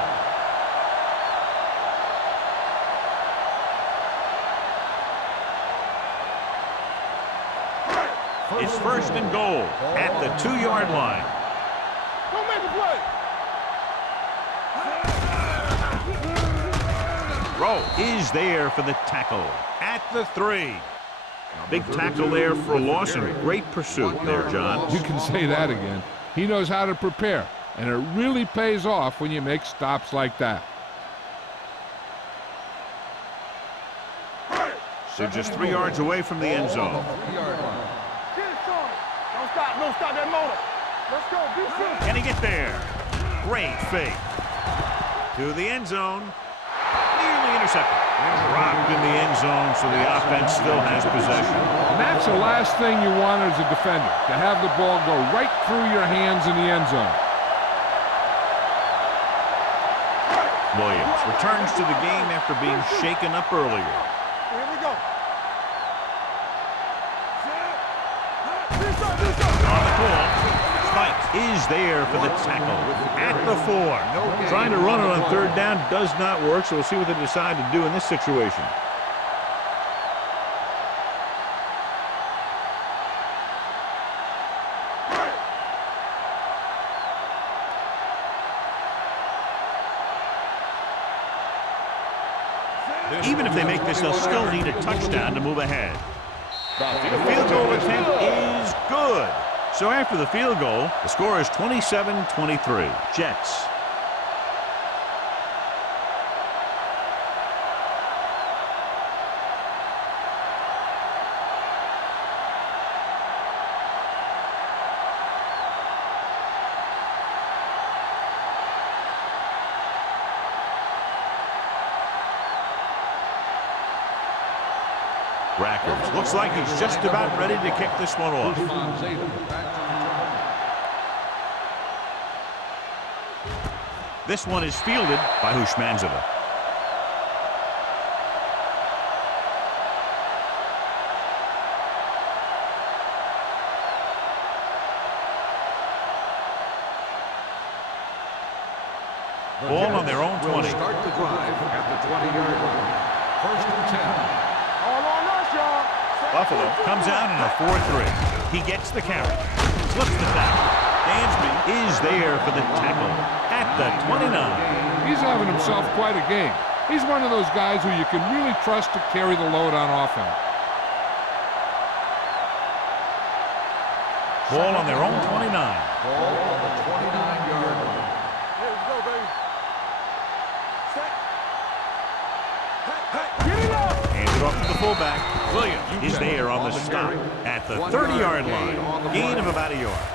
It's first and goal at the 2-yard line. Don't make the play. Roll is there for the tackle at the 3. Big tackle there for a loss and great pursuit there, John. You can say that again. He knows how to prepare, and it really pays off when you make stops like that. They're just 3 yards away from the end zone. 3-yard line. Get it, Sean. Don't stop that motor. Let's go, be serious. Can he get there? Great fake. To the end zone. Nearly intercepted. Dropped in the end zone, so the offense still has possession. And that's the last thing you want as a defender, to have the ball go right through your hands in the end zone. Williams returns to the game after being shaken up earlier. Here we go. On the call, Spikes is there for the tackle at the 4. Trying to run it on third down does not work, so we'll see what they decide to do in this situation. Even if they make this, they'll still need a touchdown to move ahead. The field goal attempt is good. So after the field goal, the score is 27-23. Jets. Rackers. Looks like he's just about ready to kick this one off. This one is fielded by Hushmanzova. Ball on their own 20. Start the drive at the 20-yard line. First and 10. All on us, y'all. Buffalo comes out in a 4-3. He gets the carry. Slips the tackle. Dansby is there for the tackle at the 29. He's having himself quite a game. He's one of those guys who you can really trust to carry the load on offense. Ball on their own 29. Ball on the 29-yard line. Here we go, baby. Set. Get it up. Hands it off to the fullback. Williams is there on the stop at the 30-yard line. Gain of about a yard.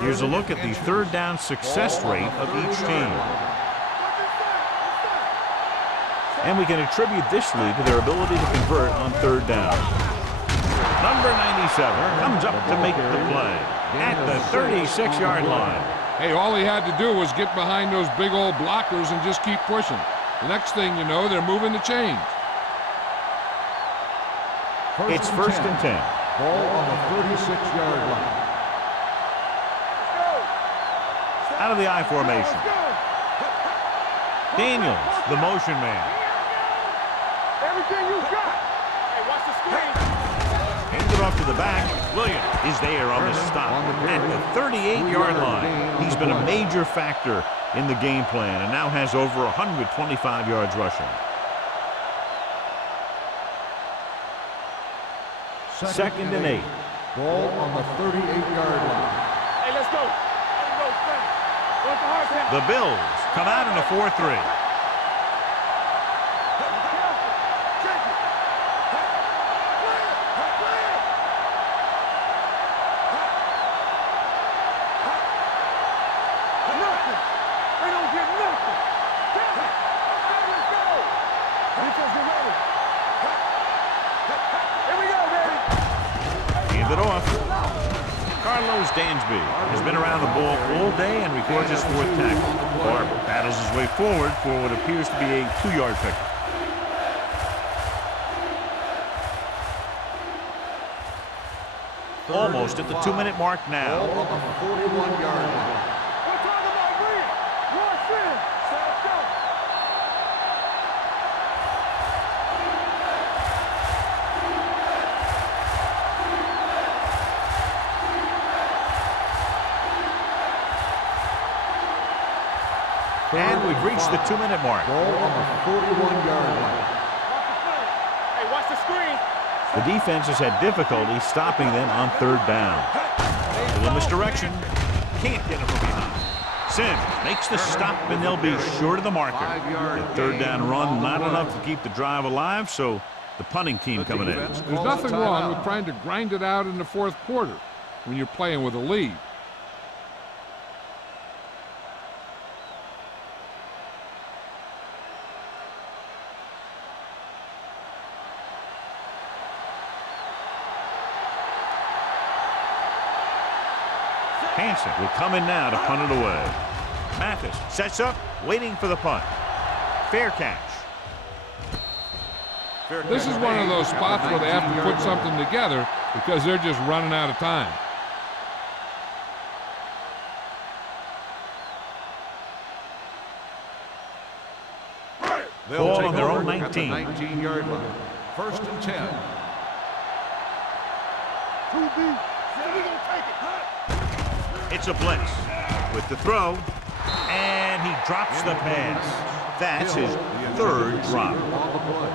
Here's a look at the third down success rate of each team. And we can attribute this lead to their ability to convert on third down. Number 97 comes up to make the play at the 36-yard line. Hey, all he had to do was get behind those big old blockers and just keep pushing. The next thing you know, they're moving the chains. It's first and 10. Ball on the 36-yard line. Out of the I formation. Daniels, the motion man. Everything you got. Hey, watch the screen. Hands it off to the back. Williams is there on the stop at the 38-yard line. He's been a major factor in the game plan and now has over 125 yards rushing. Second and 8. Ball on the 38-yard line. Hey, let's go. The Bills come out in a 4-3. Hand it off. Carlos Dansby has been around the ball all day and records his fourth tackle. Barber battles his way forward for what appears to be a 2-yard pickup. Almost at the 2-minute mark now. Ball on the 41-yard line. And we've reached the 2-minute mark. Ball on the 41-yard line. Hey, watch the screen. The defense has had difficulty stopping them on third down. A little misdirection. Can't get him from behind. Sims makes the stop, and they'll be short of the marker. The third down run not enough to keep the drive alive, so the punting team coming in. There's nothing wrong with trying to grind it out in the fourth quarter when you're playing with a lead. Hansen will come in now to punt it away. Mathis sets up, waiting for the punt. Fair catch. This is one of those spots where they have to put something together because they're just running out of time. Ball on their own 19. At the 19-yard line. First and 10. 2B. Yeah, we gonna take it. It's a blitz with the throw, and he drops the pass. That's his third drop. On the play.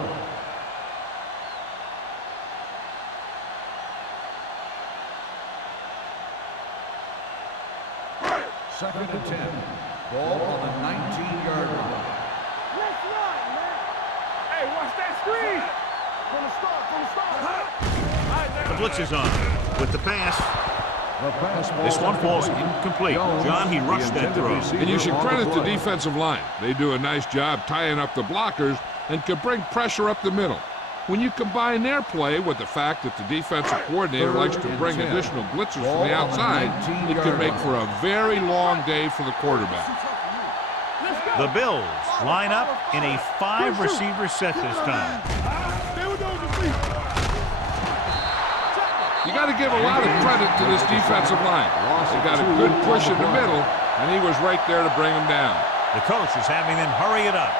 Second and 10. Ball on the 19-yard line. Let's run, man. Hey, watch that screen. From the start. The blitz is on with the pass. The pass ball This one falls incomplete. John, he rushed that throw. And you should credit the defensive line. They do a nice job tying up the blockers and can bring pressure up the middle. When you combine their play with the fact that the defensive coordinator likes to bring additional blitzers from the outside, it can make for a very long day for the quarterback. The Bills line up in a 5-receiver set this time. You got to give a lot of credit to this defensive line. They got a good push in the middle, and he was right there to bring him down. The coach is having them hurry it up.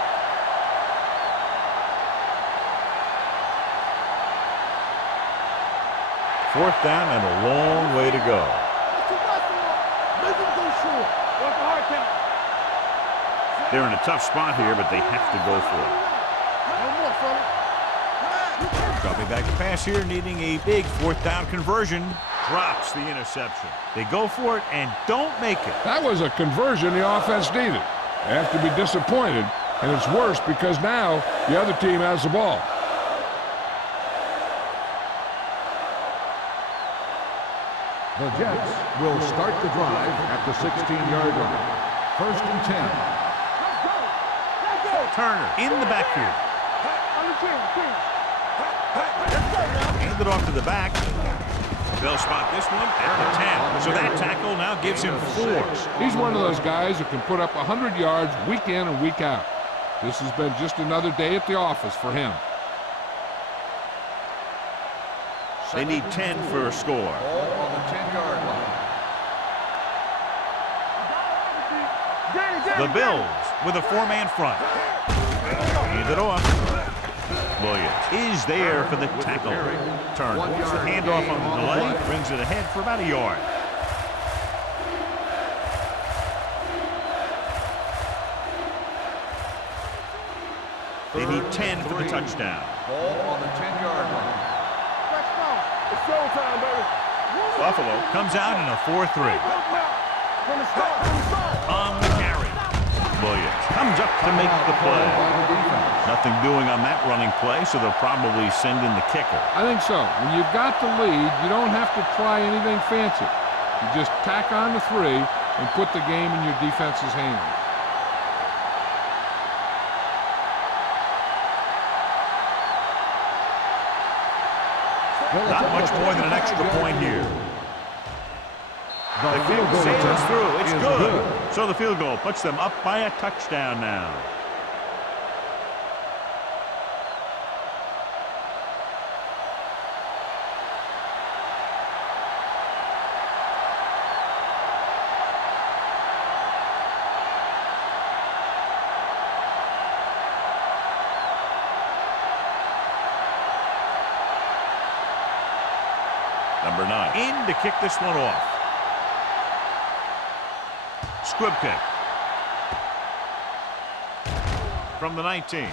Fourth down and a long way to go. Make him go short. What's the hard count? They're in a tough spot here, but they have to go for it. Dropping back to pass here, needing a big fourth down conversion. Drops the interception. They go for it and don't make it. That was a conversion the offense needed. They have to be disappointed, and it's worse because now the other team has the ball. The Jets will start the drive at the 16-yard line. 1st and 10. Turner in the backfield. Hand it off to the back. They'll spot this one at the 10. So that tackle now gives him 4. He's one of those guys who can put up 100 yards week in and week out. This has been just another day at the office for him. They need 10 for a score. Ball on the 10-yard line. The Bills with a 4-man front. Hand it off. Williams is there for the tackle. Turner. Handoff on the delay. Brings it ahead for about a yard. They need 10 for the touchdown. Ball on the 10-yard line. It's showtime, baby. Buffalo comes out in a 4-3. On the carry. Williams comes up to make the play. Nothing doing on that running play, so they'll probably send in the kicker. I think so. When you've got the lead, you don't have to try anything fancy. You just tack on the 3 and put the game in your defense's hands. Not much more than an extra point here. The field goal sails through. It's good. So the field goal puts them up by a touchdown now. Number 9 in to kick this one off. Squib kick from the 19.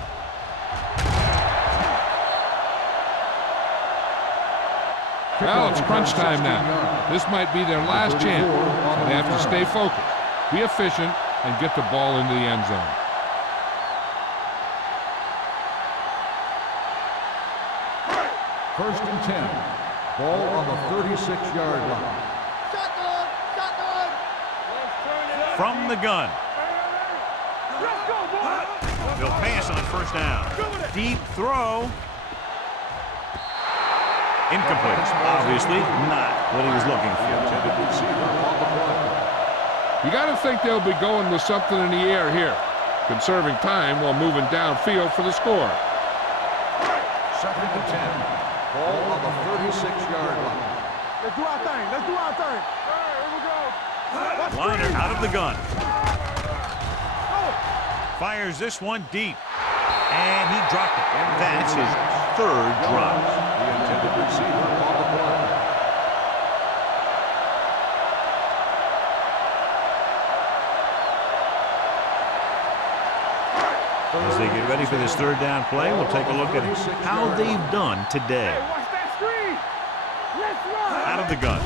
Well, it's crunch time now. This might be their last chance. They have to stay focused, be efficient, and get the ball into the end zone. First and 10. Ball on the 36-yard line. From the gun. They'll pass on first down. Deep throw. Incomplete. Obviously not what he was looking for. You got to think they'll be going with something in the air here, conserving time while moving downfield for the score. 2nd and 10. Ball on the 36-yard line. Let's do our thing. Let's do our thing. All right, here we go. Liner out of the gun. Fires this one deep. And he dropped it. That's his 3rd drop. The intended receiver on the play. As they get ready for this 3rd down play, we'll take a look at how they've done today. Hey, watch that screen. Let's run. Out of the gun.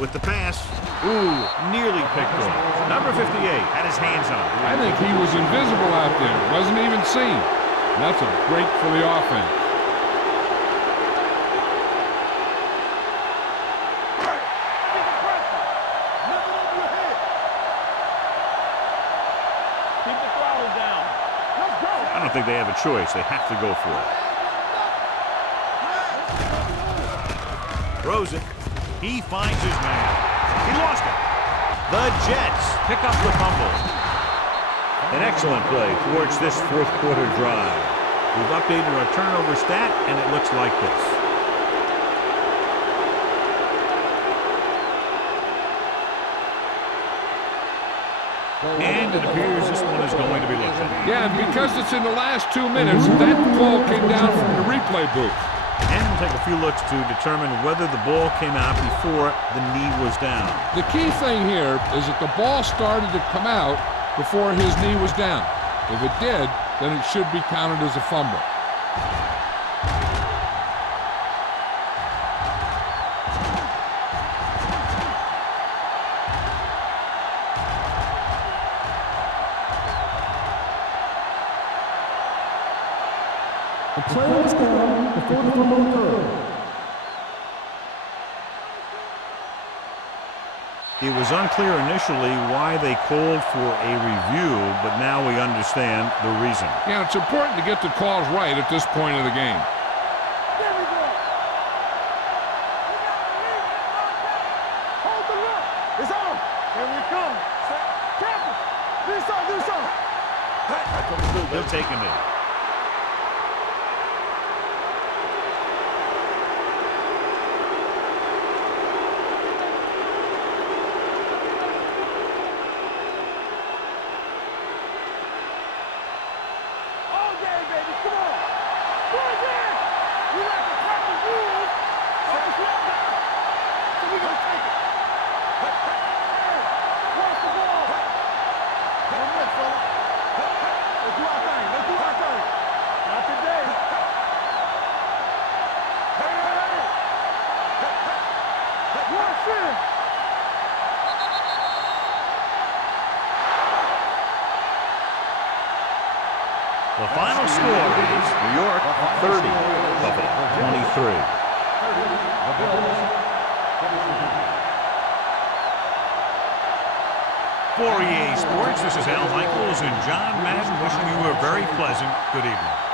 With the pass. Ooh, nearly picked off. Number 58 had his hands on it. I think he was invisible out there. Wasn't even seen. And that's a break for the offense. Keep the throttle down. Let's go. I don't think they have a choice. They have to go for it. Throws it. He finds his man. He lost it. The Jets pick up the fumble. An excellent play towards this 4th quarter drive. We've updated our turnover stat, and it looks like this. And it appears this one is going to be looked at. Yeah, and because it's in the last 2 minutes, that call came down from the replay booth. And we'll take a few looks to determine whether the ball came out before the knee was down. The key thing here is that the ball started to come out before his knee was down. If it did, then it should be counted as a fumble. The player is down before the fumble occurred. It was unclear initially why they called for a review, but now we understand the reason. Yeah, it's important to get the calls right at this point of the game. There we go. Hold the look. It's on. Here we come. Captain, do something, do something. That's what we do, They'll take him in. All day, baby. Come on. Go again. We like to cut the rules. So it's slow down. So we gonna take it. Hey, watch the ball. One minute, fella. Let's do our thing. Let's do our thing. Not today. Hey. Watch it. The final score is New York 30, Buffalo 23. For EA Sports, this is Al Michaels and John Madden wishing you a very pleasant good evening.